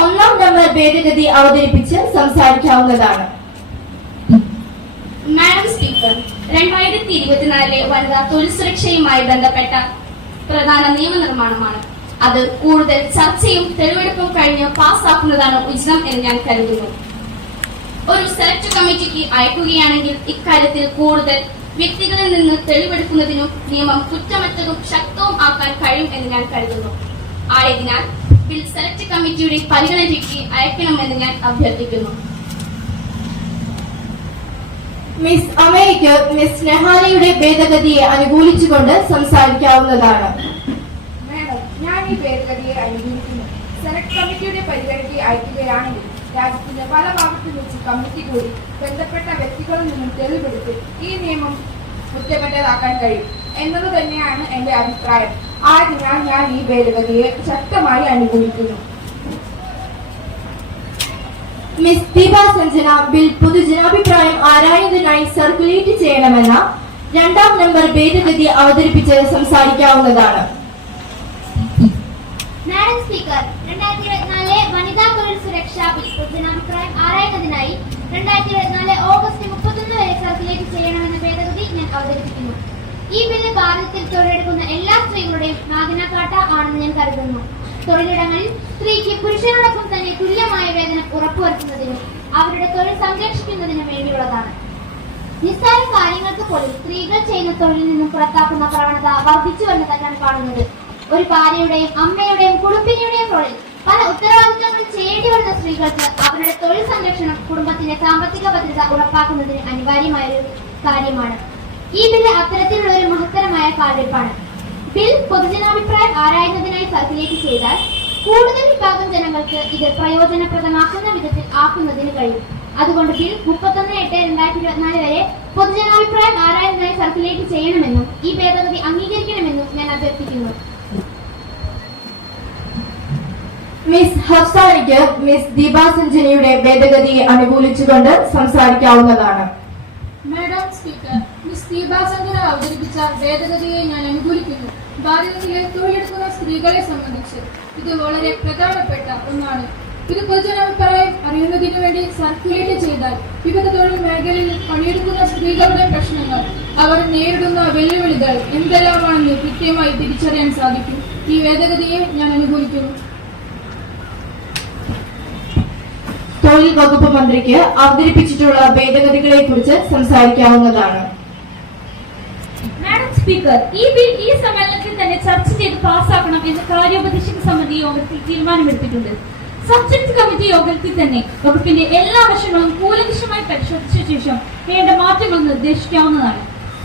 1-ാം നമ്പർ ഭേദഗതി അവതരിപ്പിച്ച് സംസാരിക്കാവുന്നതാണ്. മാഡം സ്പീക്കർ, 2024 വനിതാ തൊഴിൽ സുരക്ഷയുമായി ബന്ധപ്പെട്ട പ്രധാന നിയമനിർമ്മാണമാണ്. അത് കൂടുതൽ ചർച്ചയും തെളിവെടുപ്പും കഴിഞ്ഞ് പാസ്സാക്കുന്നതാണ് ഉചിതം എന്ന് ഞാൻ കരുതുന്നു. ഒരു സെലക്ട് കമ്മിറ്റിക്ക് അയക്കുകയാണെങ്കിൽ ഇക്കാര്യത്തിൽ കൂടുതൽ വ്യക്തികളിൽ നിന്ന് തെളിവെടുക്കുന്നതിനും നിയമം കുറ്റമറ്റതും ശക്തവും ആക്കാൻ കഴിയും എന്ന് ഞാൻ കരുതുന്നു. ആയതിനാൽ ബിൽ സെലക്ട് കമ്മിറ്റിയുടെ പരിഗണനയ്ക്ക് അയക്കണമെന്ന് ഞാൻ അഭ്യർത്ഥിക്കുന്നു. മിസ് അമേയ്ക്ക് മിസ് നെഹാനിയുടെ ഭേദഗതിയെ അനുകൂലിച്ചുകൊണ്ട് സംസാരിക്കാവുന്നതാണ്. മാഡം, ഞാൻ ഈ ഭേദഗതിയെ അനുകൂലിക്കുന്നു. സെലക്ട് കമ്മിറ്റിയുടെ പരിഗണനയ്ക്ക് അയക്കുകയാണെങ്കിൽ രാജ്യത്തിന്റെ പല ഭാഗത്തു വെച്ച് കമ്മിറ്റി കൂടി ബന്ധപ്പെട്ട വ്യക്തികളിൽ നിന്നും തെളിവെടുത്ത് ഈ നിയമം കുറ്റമറ്റതാക്കാൻ കഴിയും എന്നത് തന്നെയാണ് എന്റെ അഭിപ്രായം. ആയതിനാൽ ഞാൻ ഈ ഭേദഗതിയെ ശക്തമായി അനുകൂലിക്കുന്നു. മിസ് ദീപ സഞ്ജന ബിൽ പൊതുജനാഭിപ്രായം ആരായുന്നതിനായി സർക്കുലേറ്റ് ചെയ്യണമെന്ന 2-ാം നമ്പർ ഭേദഗതി അവതരിപ്പിച്ച് സംസാരിക്കാവുന്നതാണ്. മാഡം സ്പീക്കർ, 2024 വനിതാ തൊഴിൽ സുരക്ഷാ ബിൽ പൊതുജനാഭിപ്രായം ആരായുന്നതിനായി 2024 ഓഗസ്റ്റ് 31 വരെ സർക്കുലേറ്റ് ചെയ്യണമെന്ന ഭേദഗതി ഞാൻ അവതരിപ്പിക്കുന്നു. ഈ ബില്ല് ഭാരതത്തിൽ തൊഴിലെടുക്കുന്ന എല്ലാ സ്ത്രീകളുടെയും മാഗ്ന കാർട്ട ആണെന്ന് ഞാൻ കരുതുന്നു. തൊഴിലിടങ്ങളിൽ സ്ത്രീക്ക് പുരുഷനോടൊപ്പം തന്നെ തുല്യമായ വേതനം ഉറപ്പുവരുത്തുന്നതിനും അവരുടെ തൊഴിൽ സംരക്ഷിക്കുന്നതിനും വേണ്ടിയുള്ളതാണ്. നിസ്സാര കാര്യങ്ങൾക്ക് പോലും സ്ത്രീകൾ ചെയ്യുന്ന തൊഴിലിൽ നിന്നും പുറത്താക്കുന്ന പ്രവണത വർദ്ധിച്ചു വരുന്നതായാണ് കാണുന്നത്. ഒരു ഭാര്യയുടെയും അമ്മയുടെയും കുടുംബിനിയുടെയും റോളിൽ പല ഉത്തരവാദിത്തങ്ങൾ ചെയ്യേണ്ടി വരുന്ന സ്ത്രീകൾക്ക് അവരുടെ തൊഴിൽ സംരക്ഷണം കുടുംബത്തിന്റെ സാമ്പത്തിക ഭദ്രത ഉറപ്പാക്കുന്നതിന് അനിവാര്യമായ ഒരു കാര്യമാണ്. ഈ ബില്ല് അത്തരത്തിലുള്ള ഒരു മഹത്തരമായ കാൽവെപ്പാണ്. ബിൽ പൊതുജനാഭിപ്രായം ആരായുന്നതിനായി സർക്കുലേറ്റ് ചെയ്താൽ കൂടുതൽ വിഭാഗം ജനങ്ങൾക്ക് ഇത് പ്രയോജനപ്രദമാക്കുന്ന വിധത്തിൽ ആക്കുന്നതിന് കഴിയും. അതുകൊണ്ട് ബിൽ 31/8/2024 വരെ പൊതുജനാഭിപ്രായം ആരായുന്നതിനായി സർക്കുലേറ്റ് ചെയ്യണമെന്നും ഈ ഭേദഗതി അംഗീകരിക്കണമെന്നും ഞാൻ അഭ്യർത്ഥിക്കുന്നു. മിസ് ഹഫ്സാനിക്ക് മിസ് ദീപ സഞ്ജനയുടെ ഭേദഗതിയെ അനുകൂലിച്ചുകൊണ്ട് സംസാരിക്കാവുന്നതാണ്. Madam speaker, Miss Deepa Sanjana അവതരിപ്പിച്ച ഭേദഗതിയെ ഞാൻ അനുകൂലിക്കുന്നു. ഭാരതത്തിലെ തൊഴിലെടുക്കുന്ന സ്ത്രീകളെ സംബന്ധിച്ച് ഇത് വളരെ പ്രധാനപ്പെട്ട ഒന്നാണ്. ഇത് പൊതുജനാഭിപ്രായം അറിയുന്നതിനു വേണ്ടി സർക്കുലേറ്റ് ചെയ്താൽ വിവിധ തൊഴിൽ മേഖലയിൽ പണിയെടുക്കുന്ന സ്ത്രീകളുടെ പ്രശ്നങ്ങൾ, അവർ നേരിടുന്ന വെല്ലുവിളികൾ എന്തെല്ലാമാണെന്ന് കൃത്യമായി തിരിച്ചറിയാൻ സാധിക്കും. ഈ ഭേദഗതിയെ ഞാൻ അനുകൂലിക്കുന്നു. തൊഴിൽ വകുപ്പ് മന്ത്രിക്ക് അവതരിപ്പിച്ചിട്ടുള്ള ഭേദഗതികളെ കുറിച്ച് സംസാരിക്കാവുന്നതാണ്. മാഡം സ്പീക്കർ, ഈ ബിൽ ഈ സമ്മേളനത്തിൽ തന്നെ ചർച്ച ചെയ്ത് പാസ്സാക്കണം എന്ന് കാര്യോപദേശക സമിതി യോഗത്തിൽ തീരുമാനമെടുത്തിട്ടുണ്ട്. സബ്ജക്ട് കമ്മിറ്റി യോഗത്തിൽ തന്നെ വകുപ്പിന്റെ എല്ലാ വശങ്ങളും കൂലങ്കഷമായി പരിശോധിച്ച ശേഷം വേണ്ട മാറ്റങ്ങൾ നിർദ്ദേശിക്കാവുന്നതാണ്.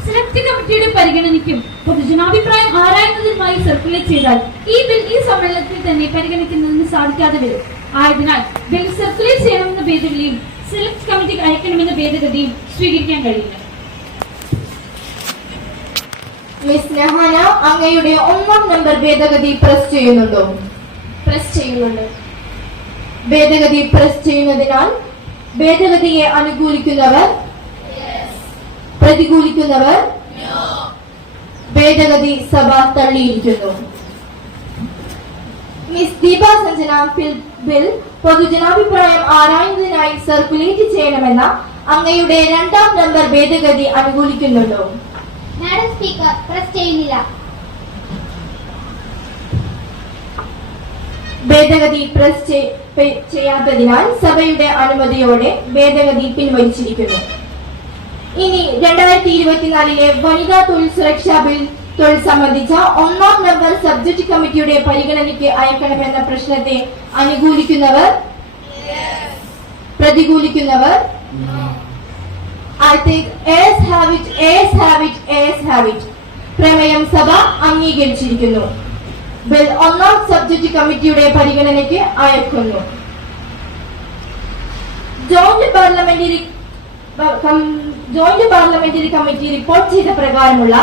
സെലക്ട് കമ്മിറ്റിയുടെ പരിഗണനയ്ക്കും പൊതുജനാഭിപ്രായം ആരായുന്നതിനുമായി സർക്കുലേറ്റ് ചെയ്താൽ ഈ ബിൽ ഈ സമ്മേളനത്തിൽ തന്നെ പരിഗണിക്കുന്നതിന് സാധിക്കാതെ വരും. ആയതിനാൽ ബിൽ സർക്കുലേറ്റ് ചെയ്യണമെന്ന ഭേദഗതിയും സെലക്ട് കമ്മിറ്റിക്ക് അയക്കണമെന്ന ഭേദഗതിയും സ്വീകരിക്കാൻ കഴിയില്ല. മിസ് നെഹാന അങ്ങയുടെ 1-ാം നമ്പർ ഭേദഗതി പ്രസ് ചെയ്യുന്നുണ്ടോ? പ്രസ് ചെയ്യുന്നുണ്ട്. ഭേദഗതി പ്രസ് ചെയ്യുന്നതിനാൽ ഭേദഗതിയെ അനുകൂലിക്കുന്നവർ, പ്രതികൂലിക്കുന്നവർ, ഭേദഗതി സഭ തള്ളിയിരിക്കുന്നു. മിസ് ദീപ സഞ്ജന ബിൽ പൊതുജനാഭിപ്രായം ആരായുന്നതിനായി സർക്കുലേറ്റ് ചെയ്യണമെന്ന അങ്ങയുടെ 2-ാം നമ്പർ ഭേദഗതി അനുകൂലിക്കുന്നുണ്ടോ? മാഡം സ്പീക്കർ, പ്രസ് ചെയ്യുന്നില്ല. ഭേദഗതി പ്രസ് ചെയ്യാത്തതിനാൽ സഭയുടെ അനുമതിയോടെ ഭേദഗതി പിൻവലിച്ചിരിക്കുന്നു. ഇനി 2024 വനിതാ തൊഴിൽ സുരക്ഷാ ബിൽ തൊഴിൽ സംബന്ധിച്ച 1-ാം നമ്പർ സബ്ജക്ട് കമ്മിറ്റിയുടെ പരിഗണനയ്ക്ക് അയക്കണമെന്ന പ്രശ്നത്തെ അനുകൂലിക്കുന്നവർ, പ്രതികൂലിക്കുന്നവർ, I think ayes have it, ayes have it, ayes have it. പ്രമേയം സഭ അംഗീകരിച്ചിരിക്കുന്നു. ബിൽ ഒന്നാം സബ്ജക്ട് കമ്മിറ്റിയുടെ പരിഗണനയ്ക്ക് അയക്കുന്നു. ജോയിന്റ് പാർലമെന്ററി കമ്മിറ്റി റിപ്പോർട്ട് ചെയ്ത പ്രകാരമുള്ള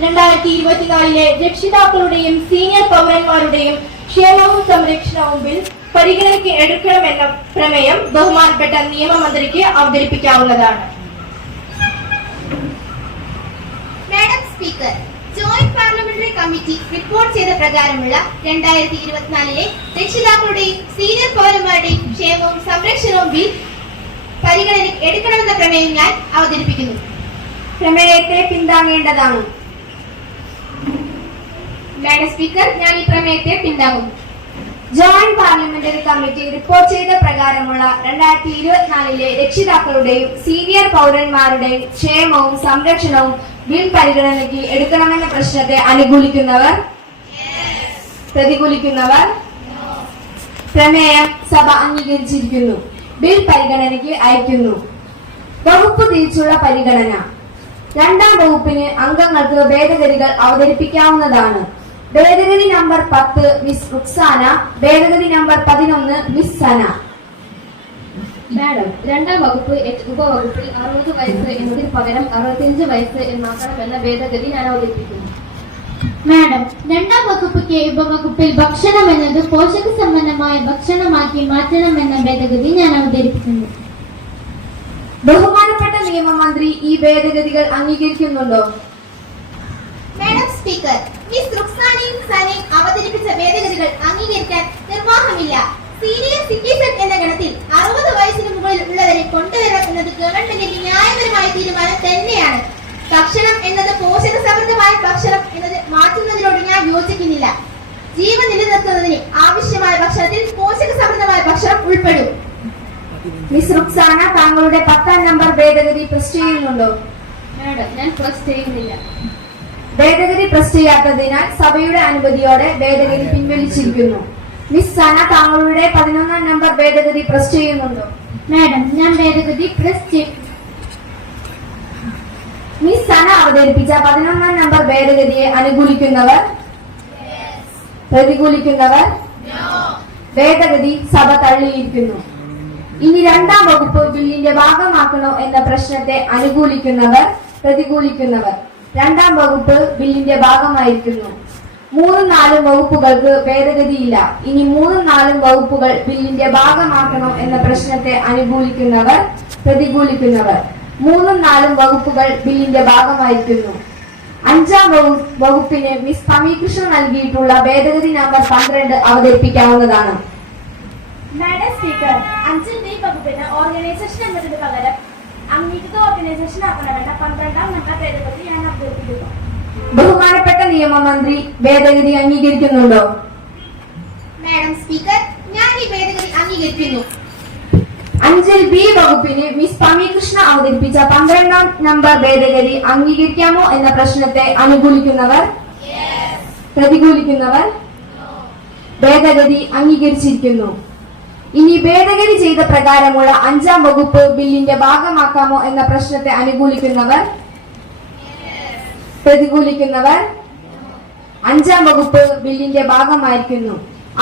2024 രക്ഷിതാക്കളുടെയും സീനിയർ പൗരന്മാരുടെയും ക്ഷേമവും സംരക്ഷണവും ബിൽ പരിഗണനയ്ക്ക് എടുക്കണമെന്ന പ്രമേയം ബഹുമാനപ്പെട്ട നിയമമന്ത്രിക്ക് അവതരിപ്പിക്കാവുന്നതാണ്. Madam speaker, joint parliamentary committee report ചെയ്ത പ്രകാരമുള്ള 2024 രക്ഷിതാക്കളുടെയും സീനിയർ പൗരന്മാരുടെയും ക്ഷേമവും സംരക്ഷണവും ബിൽ പരിഗണനയ്ക്ക് എടുക്കണമെന്ന പ്രമേയം ഞാൻ അവതരിപ്പിക്കുന്നു. പ്രമേയത്തെ പിന്താങ്ങേണ്ടതാണ്. മാഡം സ്പീക്കർ, ഞാൻ ഈ പ്രമേയത്തെ പിന്താങ്ങുന്നു. ജോയിന്റ് പാർലമെന്ററി കമ്മിറ്റി റിപ്പോർട്ട് ചെയ്ത പ്രകാരമുള്ള 2024 രക്ഷിതാക്കളുടെയും സീനിയർ പൗരന്മാരുടെയും ക്ഷേമവും സംരക്ഷണവും ബിൽ പരിഗണനയ്ക്ക് എടുക്കണമെന്ന പ്രശ്നത്തെ അനുകൂലിക്കുന്നവർ, പ്രതികൂലിക്കുന്നവർ? പ്രമേയം സഭ അംഗീകരിച്ചിരിക്കുന്നു. ബിൽ പരിഗണനയ്ക്ക് അയക്കുന്നു. വകുപ്പ് തിരിച്ചുള്ള പരിഗണന. രണ്ടാം വകുപ്പിന് അംഗങ്ങൾക്ക് ഭേദഗതികൾ അവതരിപ്പിക്കാവുന്നതാണ്. ഭേദഗതി നമ്പർ 10 മിസ് റുക്സാന, ഭേദഗതി നമ്പർ 11 മിസ് സന. മാഡം, രണ്ടാം വകുപ്പ് ഉപവകുപ്പിൽ 60 വയസ്സ് എന്നതിന് പകരം 65 വയസ്സ് എന്നാക്കണമെന്ന ഭേദഗതി ഞാൻ അവതരിപ്പിക്കുന്നു. മാഡം, രണ്ടാം വകുപ്പ് കെ ഉപവകുപ്പിൽ ഭക്ഷണം എന്നത് പോഷക സമ്പന്നമായ ഭക്ഷണമാക്കി മാറ്റണമെന്ന ഭേദഗതി ഞാൻ അവതരിപ്പിക്കുന്നു. ബഹുമാനപ്പെട്ട നിയമമന്ത്രി ഈ ഭേദഗതികൾ അംഗീകരിക്കുന്നുണ്ടോ? മാഡം സ്പീക്കർ, മിസ് റുക്സാനയും സനയും അവതരിപ്പിച്ച ഭേദഗതികൾ അംഗീകരിക്കാൻ നിർവാഹമില്ല. സീനിയർ സിറ്റിസൺ എന്ന ഗണത്തിൽ 60 വയസ്സിന് മുകളിൽ ഉള്ളവരെ കൊണ്ടുവരണം എന്നത് ഗവൺമെന്റിന്റെ ന്യായപരമായ തീരുമാനം തന്നെയാണ്. ഭക്ഷണം എന്നത് പോഷക സമൃദ്ധമായ ഭക്ഷണം എന്നത് മാറ്റുന്നതിനോട് ഞാൻ യോജിക്കുന്നില്ല. ജീവൻ നിലനിർത്തുന്നതിന് ആവശ്യമായ ഭക്ഷണത്തിൽ പോഷക സമൃദ്ധമായ ഭക്ഷണം ഉൾപ്പെടും. മിസ് റുക്സാന, താങ്കളുടെ 10ാം നമ്പർ ഭേദഗതി പ്രസ് ചെയ്യുന്നുണ്ടോ? മാഡം, ഞാൻ പ്രസ് ചെയ്യുന്നില്ല. ഭേദഗതി പ്രസ് ചെയ്യാത്തതിനാൽ സഭയുടെ അനുമതിയോടെ ഭേദഗതി പിൻവലിച്ചിരിക്കുന്നു. മിസ് സന, താങ്കളുടെ 11ാം നമ്പർ ഭേദഗതി പ്രസ് ചെയ്യുന്നുണ്ടോ? മാഡം, ഞാൻ ഭേദഗതി പ്രസ് ചെയ്യും. മിസ് സന അവതരിപ്പിച്ച 11ാം നമ്പർ ഭേദഗതിയെ അനുകൂലിക്കുന്നവർ, പ്രതികൂലിക്കുന്നവർ? ഭേദഗതി സഭ തള്ളിയിരിക്കുന്നു. ഇനി രണ്ടാം വകുപ്പ് ബില്ലിന്റെ ഭാഗമാക്കണോ എന്ന പ്രശ്നത്തെ അനുകൂലിക്കുന്നവർ, പ്രതികൂലിക്കുന്നവർ? രണ്ടാം വകുപ്പ് ബില്ലിന്റെ ഭാഗമായിരിക്കുന്നു. 3-4 വകുപ്പുകൾക്ക് ഭേദഗതിയില്ല. ഇനി 3-4 വകുപ്പുകൾ ബില്ലിന്റെ ഭാഗമാക്കണോ എന്ന പ്രശ്നത്തെ അനുകൂലിക്കുന്നവർ, പ്രതികൂലിക്കുന്നവർ? 3-4 വകുപ്പുകൾ ബില്ലിന്റെ ഭാഗമായിരിക്കുന്നു. 5ാം വകുപ്പിന് മിസ് സമീകൃഷ്ണ നൽകിയിട്ടുള്ള ഭേദഗതി നമ്പർ 12 അവതരിപ്പിക്കാവുന്നതാണ്. മാഡം സ്പീക്കർ, 5 വകുപ്പിന് ഓർഗനൈസേഷൻ എന്നതിന് പകരം അംഗീകൃത ഓർഗനൈസേഷൻ ആക്കണമെന്ന 12ാം നമ്പർ ഭേദഗതി ഞാൻ അവതരിപ്പിക്കുന്നു. ബഹുമാനപ്പെട്ട നിയമമന്ത്രി ഭേദഗതി അംഗീകരിക്കുന്നുണ്ടോ? മാഡം സ്പീക്കർ, ഞാൻ ഈ ഭേദഗതി അംഗീകരിക്കുന്നു. 5 ബി വകുപ്പിന് മിസ് സമീകൃഷ്ണ അവതരിപ്പിച്ച 12ാം നമ്പർ ഭേദഗതി അംഗീകരിക്കാമോ എന്ന പ്രശ്നത്തെ അനുകൂലിക്കുന്നവർ, പ്രതികൂലിക്കുന്നവർ? ഭേദഗതി അംഗീകരിച്ചിരിക്കുന്നു. ഇനി ഭേദഗതി ചെയ്ത പ്രകാരമുള്ള 5ാം വകുപ്പ് ബില്ലിന്റെ ഭാഗമാക്കാമോ എന്ന പ്രശ്നത്തെ അനുകൂലിക്കുന്നവർ, പ്രതികൂലിക്കുന്നവർ? 5ാം വകുപ്പ് ബില്ലിന്റെ ഭാഗമായിരിക്കുന്നു.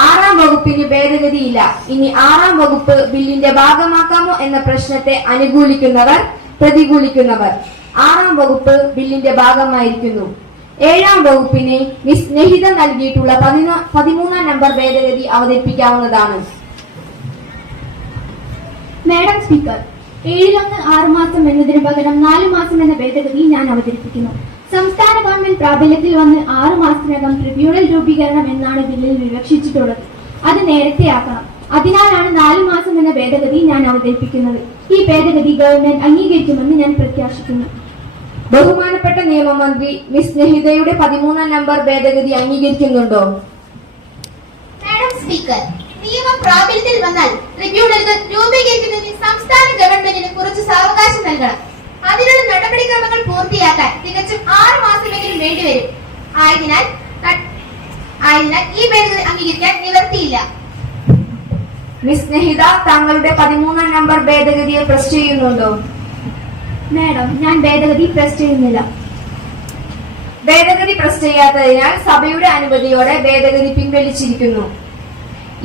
6ാം വകുപ്പിന് ഭേദഗതിയില്ല. ഇനി 6ാം വകുപ്പ് ബില്ലിന്റെ ഭാഗമാക്കാമോ എന്ന പ്രശ്നത്തെ അനുകൂലിക്കുന്നവർ, പ്രതികൂലിക്കുന്നവർ? 6ാം വകുപ്പ് ബില്ലിന്റെ ഭാഗമായിരിക്കുന്നു. 7ാം വകുപ്പിന് മിസ് സ്നേഹിത നൽകിയിട്ടുള്ള 13ാം നമ്പർ ഭേദഗതി അവതരിപ്പിക്കാവുന്നതാണ്. മാഡം സ്പീക്കർ, 7 6 മാസം എന്നതിന് പകരം 4 മാസം എന്ന ഭേദഗതി ഞാൻ അവതരിപ്പിക്കുന്നു. സംസ്ഥാന ഗവൺമെന്റ് പ്രാബല്യത്തിൽ വന്ന് 6 മാസത്തിനകം ട്രിബ്യൂണൽ രൂപീകരണം എന്നാണ് ബില്ലിൽ വിവക്ഷിച്ചിട്ടുള്ളത്. അത് നേരത്തെയാക്കണം. അതിനാലാണ് 4 മാസം എന്ന ഭേദഗതി ഞാൻ അവതരിപ്പിക്കുന്നത്. ഈ ഭേദഗതി ഗവൺമെന്റ് അംഗീകരിക്കുമെന്ന് ഞാൻ പ്രത്യാശിക്കുന്നു. ബഹുമാനപ്പെട്ട നിയമമന്ത്രി മിസ് സ്നേഹിതയുടെ 13ാം നമ്പർ ഭേദഗതി അംഗീകരിക്കുന്നുണ്ടോ? മാഡം സ്പീക്കർ, നിയമം പ്രാബല്യത്തിൽ വന്നാൽ ട്രിബ്യൂണലുകൾ രൂപീകരിക്കുന്നതിന് സംസ്ഥാന ഗവൺമെന്റിന് കുറച്ച് സാവകാശം നൽകണം. അതിനുള്ള നടപടിക്രമങ്ങൾ പൂർത്തിയാക്കാൻ തികച്ചും 6 മാസമെങ്കിലും വേണ്ടിവരും. ആയതിനാൽ ഈ ഭേദഗതി അംഗീകരിക്കാൻ നിവർത്തിയില്ല. മിസ് സ്നേഹിത, താങ്കളുടെ 13ാം നമ്പർ ഭേദഗതിയെ പ്രസ് ചെയ്യുന്നുണ്ടോ? മാഡം, ഞാൻ ഭേദഗതി പ്രസ് ചെയ്യുന്നില്ല. ഭേദഗതി പ്രസ് ചെയ്യാത്തതിനാൽ സഭയുടെ അനുമതിയോടെ ഭേദഗതി പിൻവലിച്ചിരിക്കുന്നു.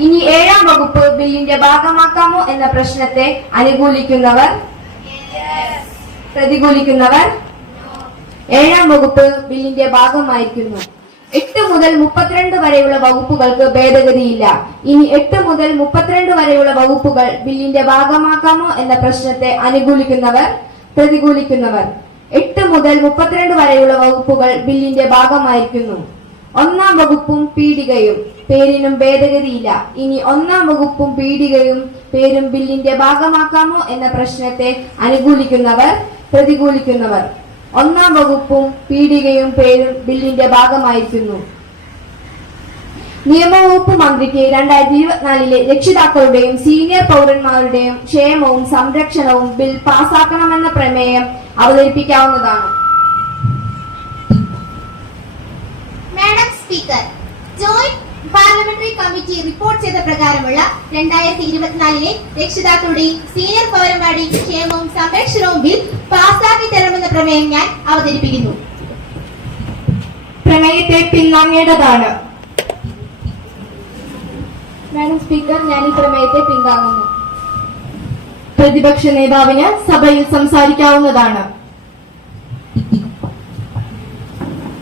ഇനി 7ാം വകുപ്പ് ബില്ലിന്റെ ഭാഗമാക്കാമോ എന്ന പ്രശ്നത്തെ അനുകൂലിക്കുന്നവർ, പ്രതികൂലിക്കുന്നവർ 7ാം വകുപ്പ് ബില്ലിന്റെ ഭാഗമായിരിക്കുന്നു. 8 മുതൽ 32 വരെയുള്ള വകുപ്പുകൾക്ക് ഭേദഗതിയില്ല. ഇനി 8 മുതൽ 32 വരെയുള്ള വകുപ്പുകൾ ബില്ലിന്റെ ഭാഗമാക്കാമോ എന്ന പ്രശ്നത്തെ അനുകൂലിക്കുന്നവർ, പ്രതികൂലിക്കുന്നവർ 8 മുതൽ 32 വരെയുള്ള വകുപ്പുകൾ ബില്ലിന്റെ ഭാഗമായിരിക്കുന്നു. 1ാം വകുപ്പും പീഠികയും പേരിനും ഭേദഗതിയില്ല. ഇനി 1ാം വകുപ്പും പീഠികയും പേരും ബില്ലിന്റെ ഭാഗമാക്കാമോ എന്ന പ്രശ്നത്തെ അനുകൂലിക്കുന്നവർ, പ്രതികൂലിക്കുന്നവർ 1ാം വകുപ്പും പീഠികയും പേരും ബില്ലിന്റെ ഭാഗമായിരിക്കുന്നു. നിയമവകുപ്പ് മന്ത്രിക്ക് 2024 രക്ഷിതാക്കളുടെയും സീനിയർ പൗരന്മാരുടെയും ക്ഷേമവും സംരക്ഷണവും ബിൽ പാസാക്കണമെന്ന പ്രമേയം അവതരിപ്പിക്കാവുന്നതാണ്. Madam speaker, joint parliamentary committee report ചെയ്ത പ്രകാരമുള്ള 2024 രക്ഷിതാക്കളുടെയും സീനിയർ പൗരന്മാരുടെയും ക്ഷേമവും സംരക്ഷണവും ബിൽ പാസാക്കി തരണമെന്ന പ്രമേയം ഞാൻ അവതരിപ്പിക്കുന്നു. പ്രമേയത്തെ പിൻവാങ്ങേണ്ടതാണ്. മാഡം സ്പീക്കർ, ഞാൻ ഈ പ്രമേയത്തെ പിൻവാങ്ങുന്നു. പ്രതിപക്ഷ നേതാവിന് സഭയിൽ സംസാരിക്കാവുന്നതാണ്.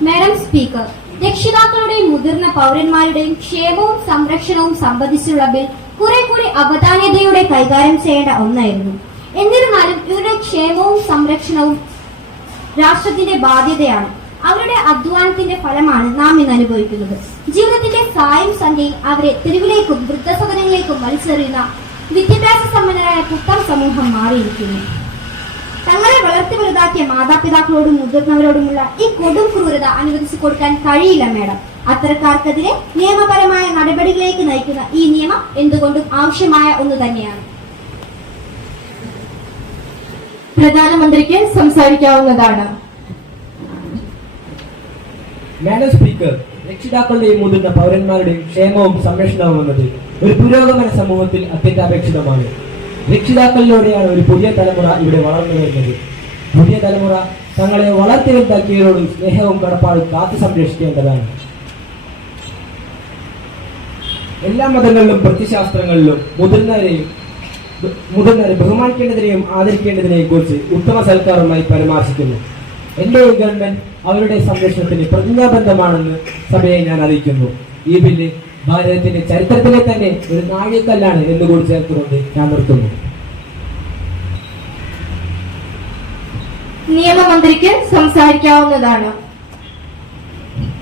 മാഡം സ്പീക്കർ, രക്ഷിതാക്കളുടെയും മുതിർന്ന പൗരന്മാരുടെയും ക്ഷേമവും സംരക്ഷണവും സംബന്ധിച്ചുള്ള ബിൽ കുറെ കൂടി അവധാനതയോടെ കൈകാര്യം ചെയ്യേണ്ട ഒന്നായിരുന്നു. എന്നിരുന്നാലും ഇവരുടെ ക്ഷേമവും സംരക്ഷണവും രാഷ്ട്രത്തിന്റെ ബാധ്യതയാണ്. അവരുടെ അധ്വാനത്തിന്റെ ഫലമാണ് നാം ഇന്ന് അനുഭവിക്കുന്നത്. ജീവിതത്തിന്റെ സായം സന്ധ്യയിൽ അവരെ തെരുവിലേക്കും വൃദ്ധസദനങ്ങളിലേക്കും വലിച്ചെറിയുന്ന വിദ്യാഭ്യാസ സമ്പന്നരായ പുത്തൻ സമൂഹം മാറിയിരിക്കുന്നു. തങ്ങളെ വളർത്തി വലുതാക്കിയ മാതാപിതാക്കളോടും മുതിർന്നവരോടുമുള്ള ഈ കൊടും ക്രൂരത അനുവദിച്ചു കൊടുക്കാൻ കഴിയില്ല മാഡം. അത്തരക്കാർക്കെതിരെ നിയമപരമായ നടപടികളിലേക്ക് നയിക്കുന്ന ഈ നിയമം എന്തുകൊണ്ടും ആവശ്യമായ ഒന്ന് തന്നെയാണ്. പ്രധാനമന്ത്രിക്ക് സംസാരിക്കാവുന്നതാണ്. മാഡം സ്പീക്കർ, രക്ഷിതാക്കളുടെയും മുതിർന്ന പൗരന്മാരുടെയും ക്ഷേമവും സംരക്ഷണവും എന്നത് ഒരു പുരോഗമന സമൂഹത്തിൽ അത്യന്താപേക്ഷിതമാണ്. രക്ഷിതാക്കളിലൂടെയാണ് ഒരു പുതിയ തലമുറ ഇവിടെ വളർന്നു വരുന്നത്. പുതിയ തലമുറ തങ്ങളെ വളർത്തി വലുതാക്കിയവരോട് സ്നേഹവും കടപ്പാടും കാത്തു സംരക്ഷിക്കേണ്ടതാണ്. എല്ലാ മതങ്ങളിലും പ്രത്യശാസ്ത്രങ്ങളിലും മുതിർന്നവരെ ബഹുമാനിക്കേണ്ടതിനെയും ആദരിക്കേണ്ടതിനെയും കുറിച്ച് ഉത്തമ സൽക്കാരമായി പരാമർശിക്കുന്നു. എന്റെ ഈ ഗവൺമെന്റ് അവരുടെ സംരക്ഷണത്തിന് പ്രതിജ്ഞാബദ്ധമാണെന്ന് സഭയെ ഞാൻ അറിയിക്കുന്നു. ഈ ബില്ല് ഭാരതത്തിന്റെ ചരിത്രത്തിലെ തന്നെ ഒരു നാഴികക്കല്ലാണ് എന്നുകൂടി ചേർത്തുകൊണ്ട് ഞാൻ നിർത്തുന്നു. നിയമമന്ത്രിക്ക് സംസാരിക്കാവുന്നതാണ്.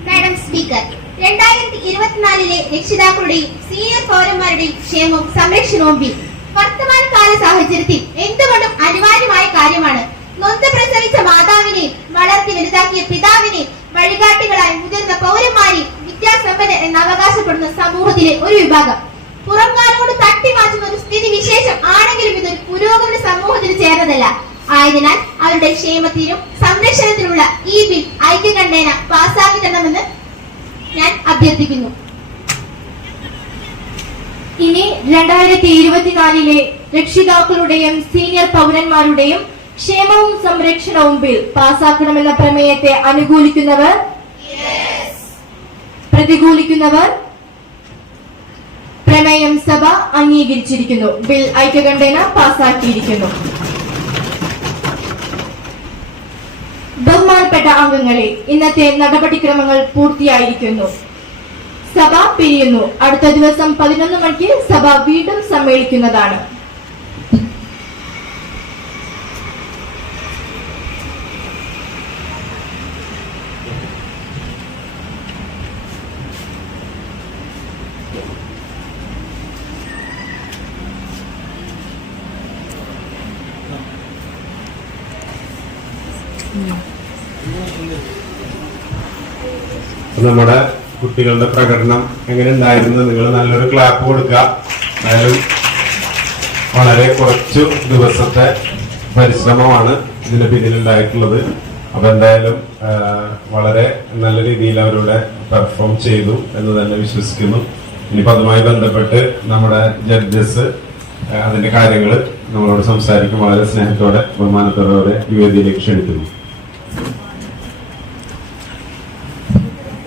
മാഡം സ്പീക്കർ, 2024 രക്ഷിതാക്കളുടെയും സീനിയർ പൗരന്മാരുടെയും ക്ഷേമവും സംരക്ഷണവും ബിൽ വർത്തമാനകാല സാഹചര്യത്തിൽ എന്തുകൊണ്ടും അനിവാര്യമായ കാര്യമാണ്. നൊന്ത് പ്രസവിച്ച മാതാവിനെയും വളർത്തി വലുതാക്കിയ പിതാവിനെയും വഴികാട്ടികളായ മുതിർന്ന പൗരന്മാരെയും വിദ്യാസമ്പന്നർ എന്ന് അവകാശപ്പെടുന്ന സമൂഹത്തിലെ ഒരു വിഭാഗം പുറംകാലോട് തട്ടിമാറ്റുന്ന ഒരു സ്ഥിതി വിശേഷം ആണെങ്കിലും ഇതൊരു പുരോഗമന സമൂഹത്തിന് ചേർന്നതല്ല. ആയതിനാൽ അവരുടെ ക്ഷേമത്തിനും സംരക്ഷണത്തിനുള്ള ഈ ബിൽ ഐക്യകണ്ഠേന പാസാക്കി തരണമെന്ന് ഞാൻ അഭ്യർത്ഥിക്കുന്നു. ഇനി 2024 രക്ഷിതാക്കളുടെയും സീനിയർ പൗരന്മാരുടെയും ക്ഷേമവും സംരക്ഷണവും ബിൽ പാസാക്കണമെന്ന പ്രമേയത്തെ അനുകൂലിക്കുന്നവർ, പ്രതികൂലിക്കുന്നവർ പ്രമേയം സഭ അംഗീകരിച്ചിരിക്കുന്നു. ബിൽ ഐക്യകണ്ഠേന പാസാക്കിയിരിക്കുന്നു. ബഹുമാനപ്പെട്ട അംഗങ്ങളെ, ഇന്നത്തെ നടപടിക്രമങ്ങൾ പൂർത്തിയായിരിക്കുന്നു. സഭ പിരിയുന്നു. അടുത്ത ദിവസം 11 മണിക്ക് സഭ വീണ്ടും സമ്മേളിക്കുന്നതാണ്. നമ്മുടെ കുട്ടികളുടെ പ്രകടനം എങ്ങനെ ഉണ്ടായിരുന്നു? നിങ്ങൾ നല്ലൊരു ക്ലാപ്പ് കൊടുക്കുക. എന്തായാലും വളരെ കുറച്ചു ദിവസത്തെ പരിശ്രമമാണ് ഇതിന് പിന്നിലുണ്ടായിട്ടുള്ളത്. അപ്പൊ എന്തായാലും വളരെ നല്ല രീതിയിൽ അവരുടെ പെർഫോം ചെയ്തു എന്ന് തന്നെ വിശ്വസിക്കുന്നു. ഇനിയിപ്പോ അതുമായി ബന്ധപ്പെട്ട് നമ്മുടെ ജഡ്ജസ് അതിന്റെ കാര്യങ്ങൾ നമ്മളോട് സംസാരിക്കും. വളരെ സ്നേഹത്തോടെ ബഹുമാനത്തോടെ ഈ വേദിയിലേക്ക് ക്ഷണിക്കുന്നു.